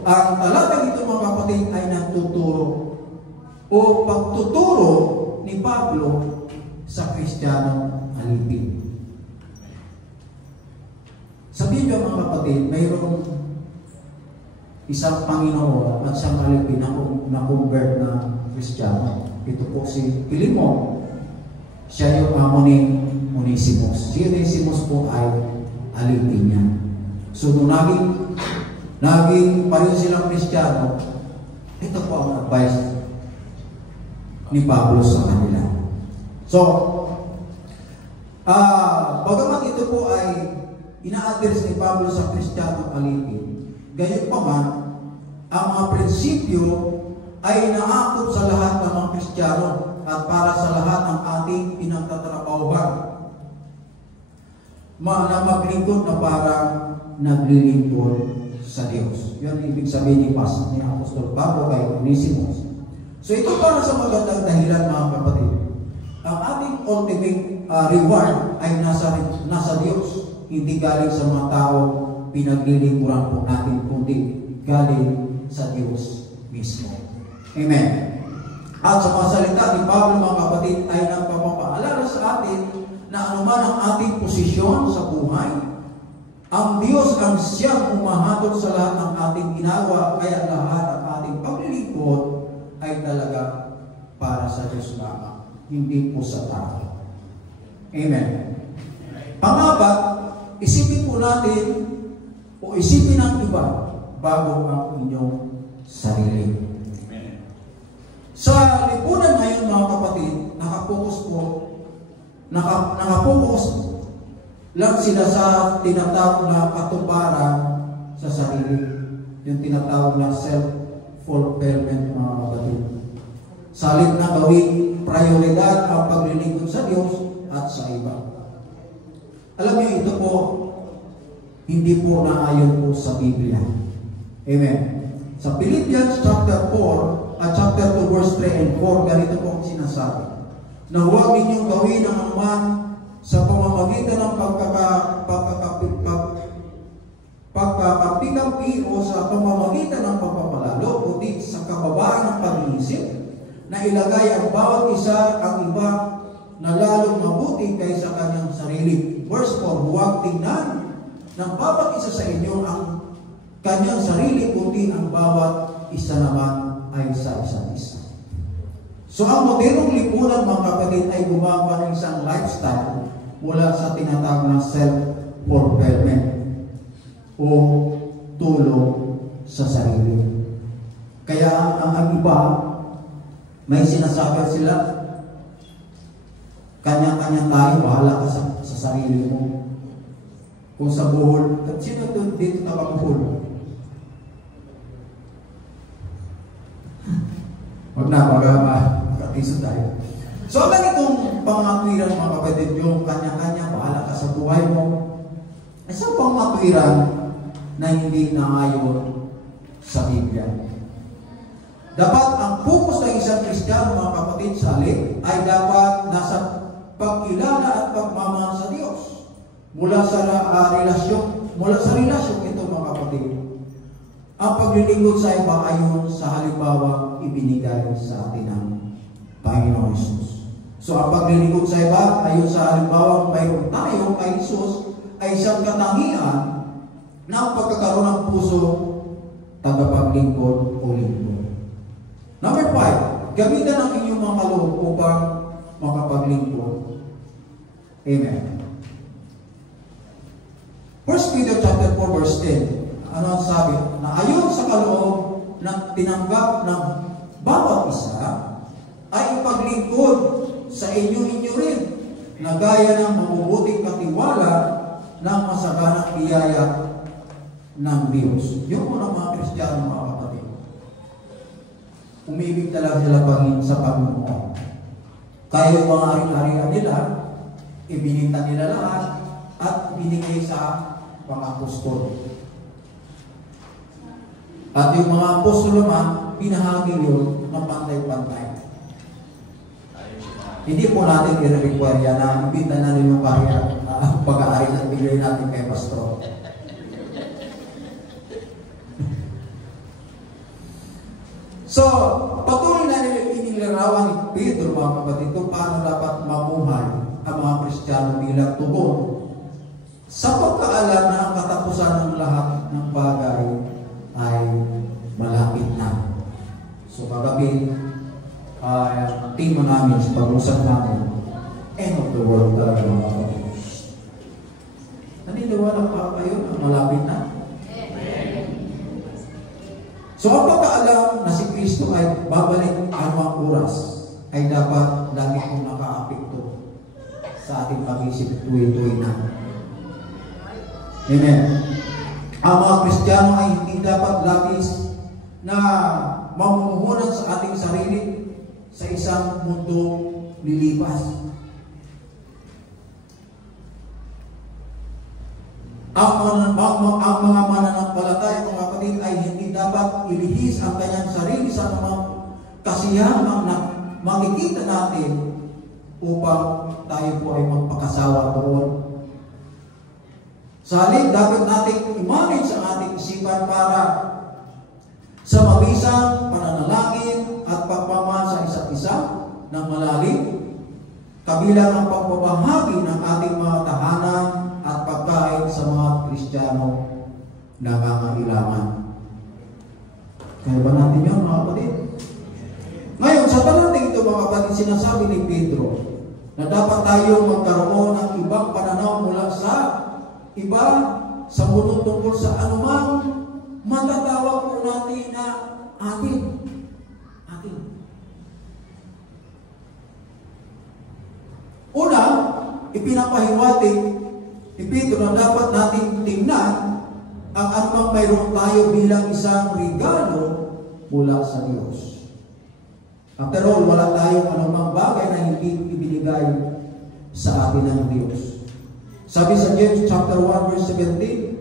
ang talata dito mga kapatid ay nagtuturo o pagtuturo ni Pablo sa Kristiyanong alipin. Sabihin niyo mga kapatid, mayroong isang Panginoon at siyang alipin na convert na Kristiyano. Ito po si Pilimon. Siya yung amo ni Onesimus. Si Onesimus po ay alipin niya. So, nung naging pareho silang Kristiyano, ito po ang advice ni Pablo sa kanila. So, bagamat ito po ay ina-address ni Pablo sa Kristiyano alipin, gayon pa man, ang mga prinsipyo ay naakot sa lahat ng mga Kristiyano at para sa lahat ng ating pinagtatrabahuhan na maglingkod na parang naglilingkod sa Diyos. Yan ibig sabihin ni Apostol Pablo kay Onesimus. So ito para sa magandang dahilan mga kapatid. Ang ating ultimate reward ay nasa Diyos. Hindi galing sa mga tao pinaglilingkuran po natin, kundi galing sa Diyos mismo. Amen. At sa mga salita ni Pablo mga kapatid ay nagpapaalala sa atin na anuman ang ating posisyon sa buhay, ang Diyos ang siyang umahatol sa lahat ng ating ginagawa, kaya lahat ng ating paglilingkod ay talaga para sa Diyos lamang, hindi po sa tao. Amen. Pangapat, isipin po natin o isipin ng iba bago ang inyong sarili. Sa lipunan ngayon mga kapatid, nakapokus lang sila sa tinatawag na katuparan sa sarili. Yung tinatawag na self-fulfillment mga kapatid. Salit na gawing prioridad ang paglilingkod sa Diyos at sa iba. Alam niyo, ito po, hindi po naayon po sa Biblia. Amen. Sa Philippians chapter 4 at chapter 2 verse 3 and 4, ganito po ang sinasabi, na huwag ninyong gawin ang anuman sa pamamagitan ng pagkakapikampi o sa pamamagitan ng pagpapalalo, kundi sa kababaan ng pag-iisip, na ilagay ang bawat isa ang iba na lalong mabuti kaysa kanyang sarili. Verse 4, huwag tingnan ng bawat isa sa inyo ang kanyang sarili, kundi ang bawat isa naman ay sa isa't isa. So ang modernong lipunan, mga kapatid, ay gumagawa ng isang lifestyle mula sa tinatawag na self-fulfillment o tulong sa sarili. Kaya ang iba, may sinasabi sila, kanya-kanya tayo, bahala ka sa sarili mo. Kung sa buhol, sino dito nakabuhol? Huwag na, magkatiso tayo. So, ang ganitong pangatwiran, mga kapatid, yung kanya-kanya, bahala ka sa buhay mo. Isang pangatwiran na hindi naayon sa Biblia. Dapat ang focus ng isang Kristiyano, mga kapatid, sa alin ay dapat nasa pagkilala at pagmamahal sa Diyos. Mula sa relasyon ito, mga kapatid. Ang paglilingkod sa iba ayon sa halimbawa ibinigay sa atin ng Panginoon Jesus. So ang paglilingkod sa iba ayon sa halimbawa mayroon tayo kay Jesus ay isang katangian ng pagkakaroon ng puso tagapaglingkod o lingkod. Number 5, gamitan ang inyong mga kaloob upang makapaglingkod. Amen. 1 Peter chapter 4 verse 10. Ano ang sabi? Na ayon sa kaloob na tinanggap ng bawat isa ay ipaglingkod sa inyo rin na gaya ng mabubuting katiwala ng masaganang biyaya ng Diyos. Yung mga Kristiyano, mga kapatid, umibig talaga sila sa Panginoon. Kaya yung mga ari-arian nila, ibinita nila lahat at binigay sa mga apostol. At yung mga apostol naman, pinahagi yun ng pantay-pantay. Hindi po natin i-require yan na ibita na rin yung pag-aari at bigay natin kay pastor. So, patuloy na inilarawan ni Pedro, mga kapatid, kung paano dapat mamuhay ang mga Kristiyano bilang tugon sa pagkaalam na ang katapusan ng lahat ng bagay ay malapit na. So kagabi, timo namin sa pag-usap namin, end of the world talaga, mga kapatid. Naniniwala pa kayo na malapit na? So ang pagkaalam na si Kristo ay babalik anumang oras ay dapat lagi kong naka-apekto sa ating pag-isip tuwi-tuwi na. Amen. Ang mga Kristiyano ay hindi dapat lagi na mamumuhunan sa ating sarili sa isang mundong lilipas. Ang mga mananampalataya, mga kapatid, ay hindi dapat ilihis ang kanyang sarili sa mga kasiyahan na makikita natin upang tayo po ay magpakasawa doon. Sa halip, dapat nating i-manage ang ating isipan para sa mabisang pananalangin at pagmamahal sa isa't isa ng malalim, kabilang ang pagbabahagi ng ating mga tahanan at pagkain sa mga Kristiyano na nangangailangan. Kaya ba natin yun, mga kapatid? Ngayon, sa panating ito, mga kapatid, sinasabi ni Pedro na dapat tayo magkaroon ng ibang pananaw mula sa iba sa mundo tungkol sa anumang matatawag po natin na atin. Una, ipinapahiwatig ni Pedro na dapat natin tingnan ang anumang mayroon tayo bilang isang regalo mula sa Diyos. After all, wala tayong anumang bagay na hindi ibinigay sa atin ng Diyos. Sabi sa James chapter 1 verse 17,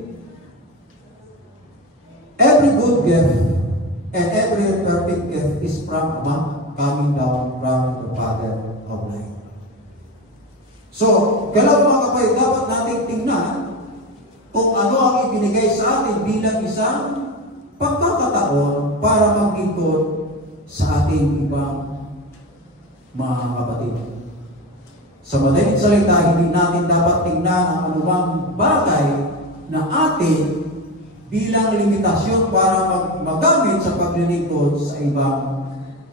every good gift And every perfect gift is from above, coming down from the Father of light. So, kailangan mga kapatid, dapat natin tingnan kung ano ang ibinigay sa atin bilang isang pagkakataon para maglingkod sa ating ibang mga kapatid. Sa madaling salita, hindi natin dapat tingnan ang anumang bagay na atin bilang limitasyon para magamit sa paglilingkod sa ibang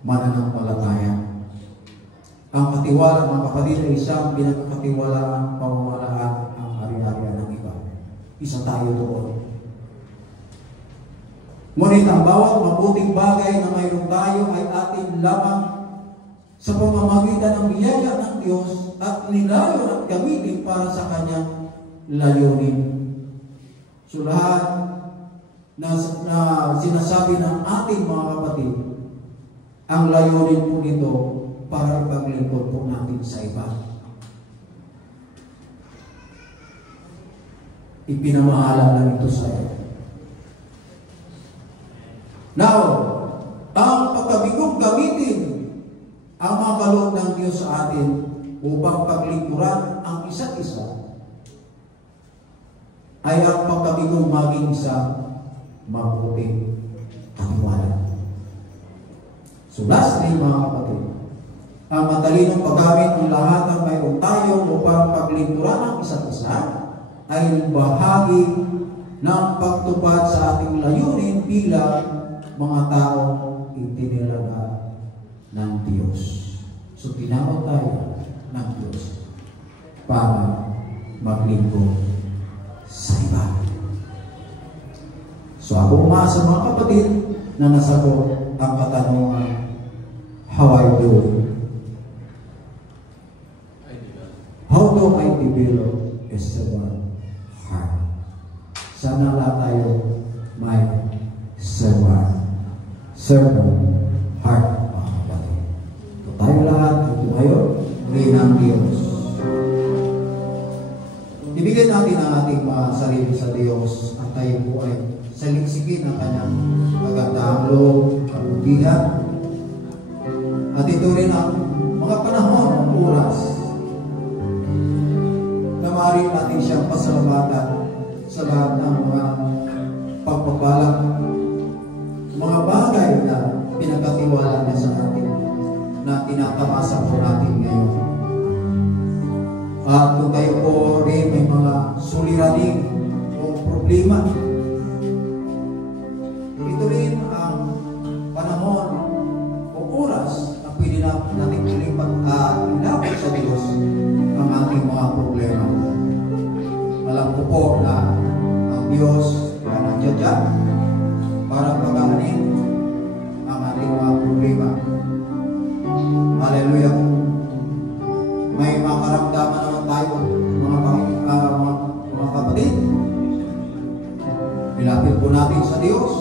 mananampalataya. Ang katiwala, mga kapatid, ay isang pinagkatiwalaan pamamaraan ang hari-harian ng iba. Isa tayo doon. Ngunit ang bawat mabuting bagay na mayroon tayo ay atin lamang sa pamamagitan ng biyaya ng Diyos at nilayon at gamitin para sa Kanyang layunin. So lahat na sinasabi ng ating mga kapatid, ang layunin po nito para ipaglingkod po natin sa iba. Ipinamahala lang ito sa iyo. Now, ang pagkabigong gamitin ang mga kaloob ng Diyos sa atin upang paglingkuran ang isa't isa ay ang pagkabigong maging isang mabuting katiwala. So lastly, mga kapatid, ang matalinong paggamit ng lahat ng mayroon tayo upang paglingkuran ang isa't isa ay bahagi ng pagtupad sa ating layunin bilang mga taong itinalaga ng Diyos. So tinawag tayo ng Diyos para maglingkod sa iba. So ako umasa mga kapatid na nasagot ang katanungan, how I do? How do I develop a servant heart? Sana lahat tayo may servant heart, mga kapatid. So tayo lahat ay tumayo rin ng Diyos. Ibigay natin ang ating mga sarili sa Diyos at tayo po ay saliksikin ang Kanyang kagandahang loob, kabutihan. At ito rin ang mga panahon, oras na maaari natin siyang pasalamatan sa lahat ng mga pagpapalang, mga bagay na pinagkatiwala niya sa atin na tinatamasa po natin ngayon. At kung tayo po rin may mga suliraning o problema, ito rin ang panahon o oras na pwede natin ilapit sa Diyos ang ating mga problema. Alam ko po na ang Diyos ay nandiyan dyan para pagaanin ang ating mga problema. Hallelujah. May makaramdaman naman tayo, mga kapatid. Ilapit po natin sa Diyos.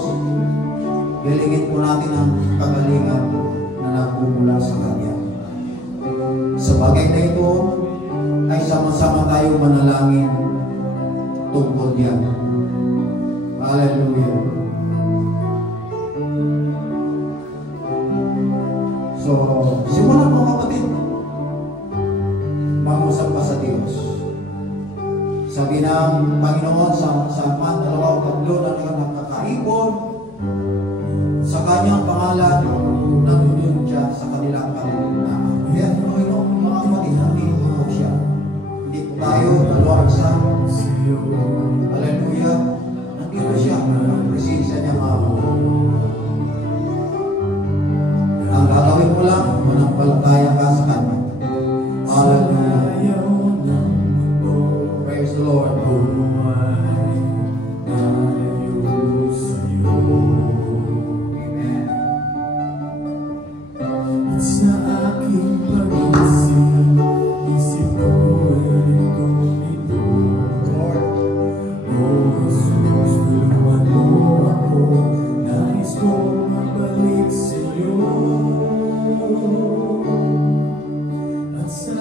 Hilingin po natin ang kagalingan na nagmumula sa Kanya. Sa bagay na ito, ay sama-sama tayo manalangin tungkol diyan. Hallelujah. So, simulan mo kapatid. Mangusap ka sa Diyos. Sabi ng Panginoon sa Salman 2:3 na nakakaipon sa Kanyang pangalan nandun siya sa kanilang kalulunan. Kaya Panginoon, mga kapatid, nandito po siya. Hindi po tayo naluarsa. Hallelujah. Nandito siya. Ang presensya niya mga kapatid. Ang gagawin mo lang, manampalataya ka sa Kanya. Hallelujah. Praise the Lord. Amen. Sa aking pag-isip, isip ko ay ito. Lord. Oh Jesus, tulungan mo ako, nais ko mabalik sa iyo. At sa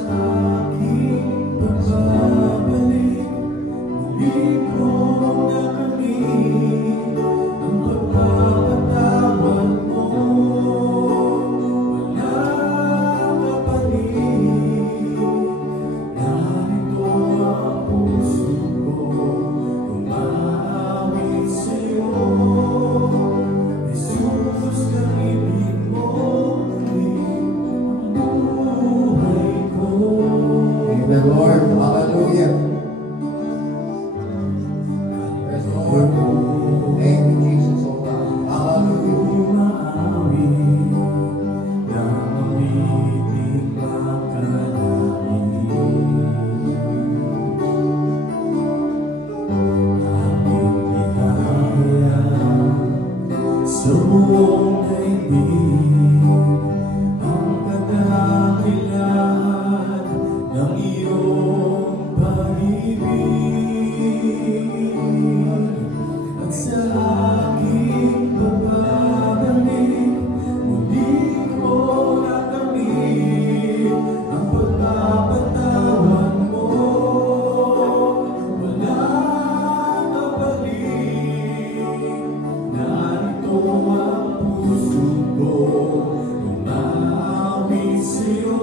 kong daigdig ang kadakilaan ng iyong pag-ibig. At sa aking pagbabalik, muli ko nakamit ang pagpapatawad mo. Walang kapalit, narito ang puso ko, umawit sa'yo.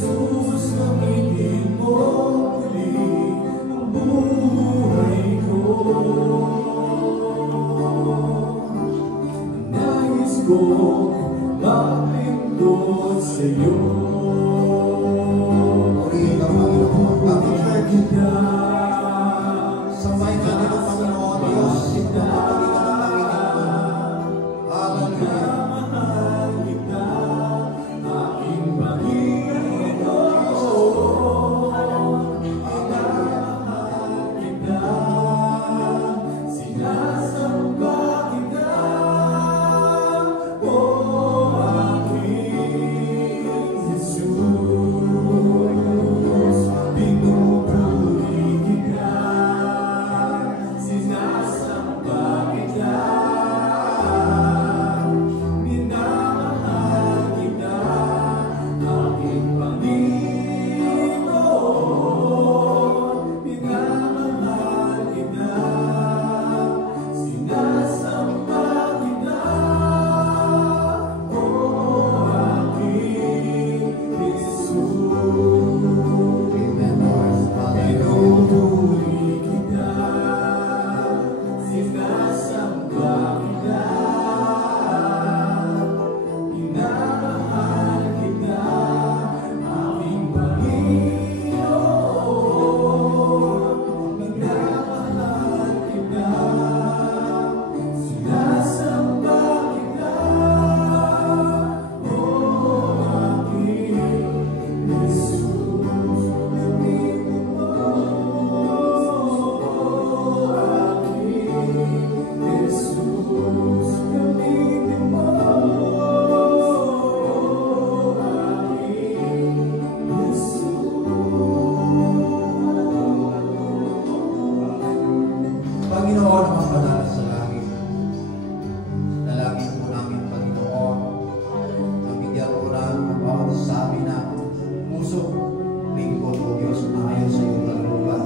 Jesus, gamitin mo muli ang buhay ko. Nais ko maglingkod sa'yo. Purihin ang Panginoon, pati church. Kita Sabay ka nila, Panginoon Diyos. Ito ang Panginoon. Hallelujah. mahal kita, aking Panginoon. Minamahal kita, sinasamba kita, o aking Jesus. Pinupuri kita, sinasamba kita, minamahal kita, aking Panginoon. Minamahal kita, sinasamba kita, o aking Jesus. Amen, Lord. Hallelujah. Pinupuri kita, sinasamba kita, minamahal kita, aking Panginoon. Minamahal kita, sinasamba kita, o aking Jesus. Gamitin mo, aking Jesus. Gamitin mo, aking Panginoon, ang mapalala sa langit. Dalangin po namin, Panginoon, na bigyan po namin ang bawat isa sa amin na puso, lingkod o Diyos na ayon sa iyong kalooban.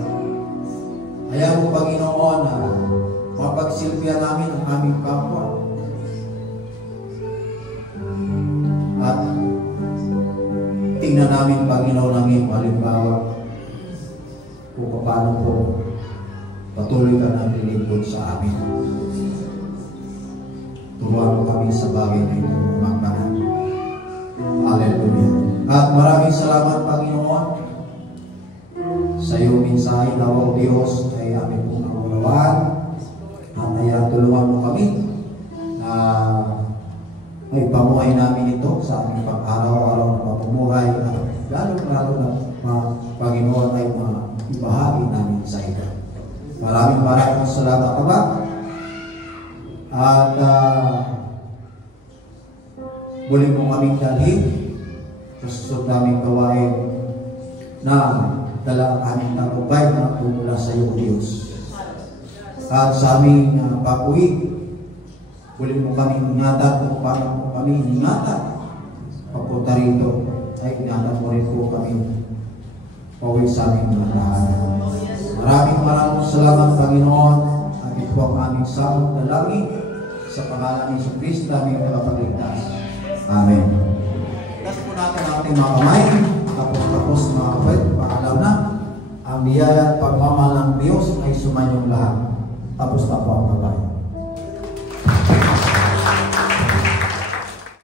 Ayaw mo, Panginoon, na mapagsilbihan namin ang aming kapwa. At tingnan namin, Panginoon, ang iyong halimbawa kung paano po patuloy ka na nilingkod sa amin. Turuan mo kami sa bagay na ito, mga kanan. Hallelujah. At maraming salamat, Panginoon, sa iyong mensahe na o Diyos ay aming pong kaunawaan. At ay tulungan mo kami na ay pamuhay namin ito sa aming pang-araw-araw na pamumuhay. At lalo na Panginoon ay ibahagi namin sa ito. Maraming salamat, Aba. At muli mo kaming dalhin sa susunod naming gawain na dala ang aming tagumpay na tumula sa iyo, Diyos. At sa aming papuwi, muli mo kaming ingatan kung paano mo kami ingatan papunta rito. Ay ingatan mo rin po kami pauwi sa aming mga tahanan. Maraming salamat, Panginoon. At ito ang aming samot na langit sa pangalan ni Kristo, aming tagapagligtas. Amen. Tapos po natin ang ating mga kamay. Tapos mga kapatid, paalam na. Ang biyaya at pagmamahal ng Diyos ay sumanyong lahat. Tapos na po ang pagkain.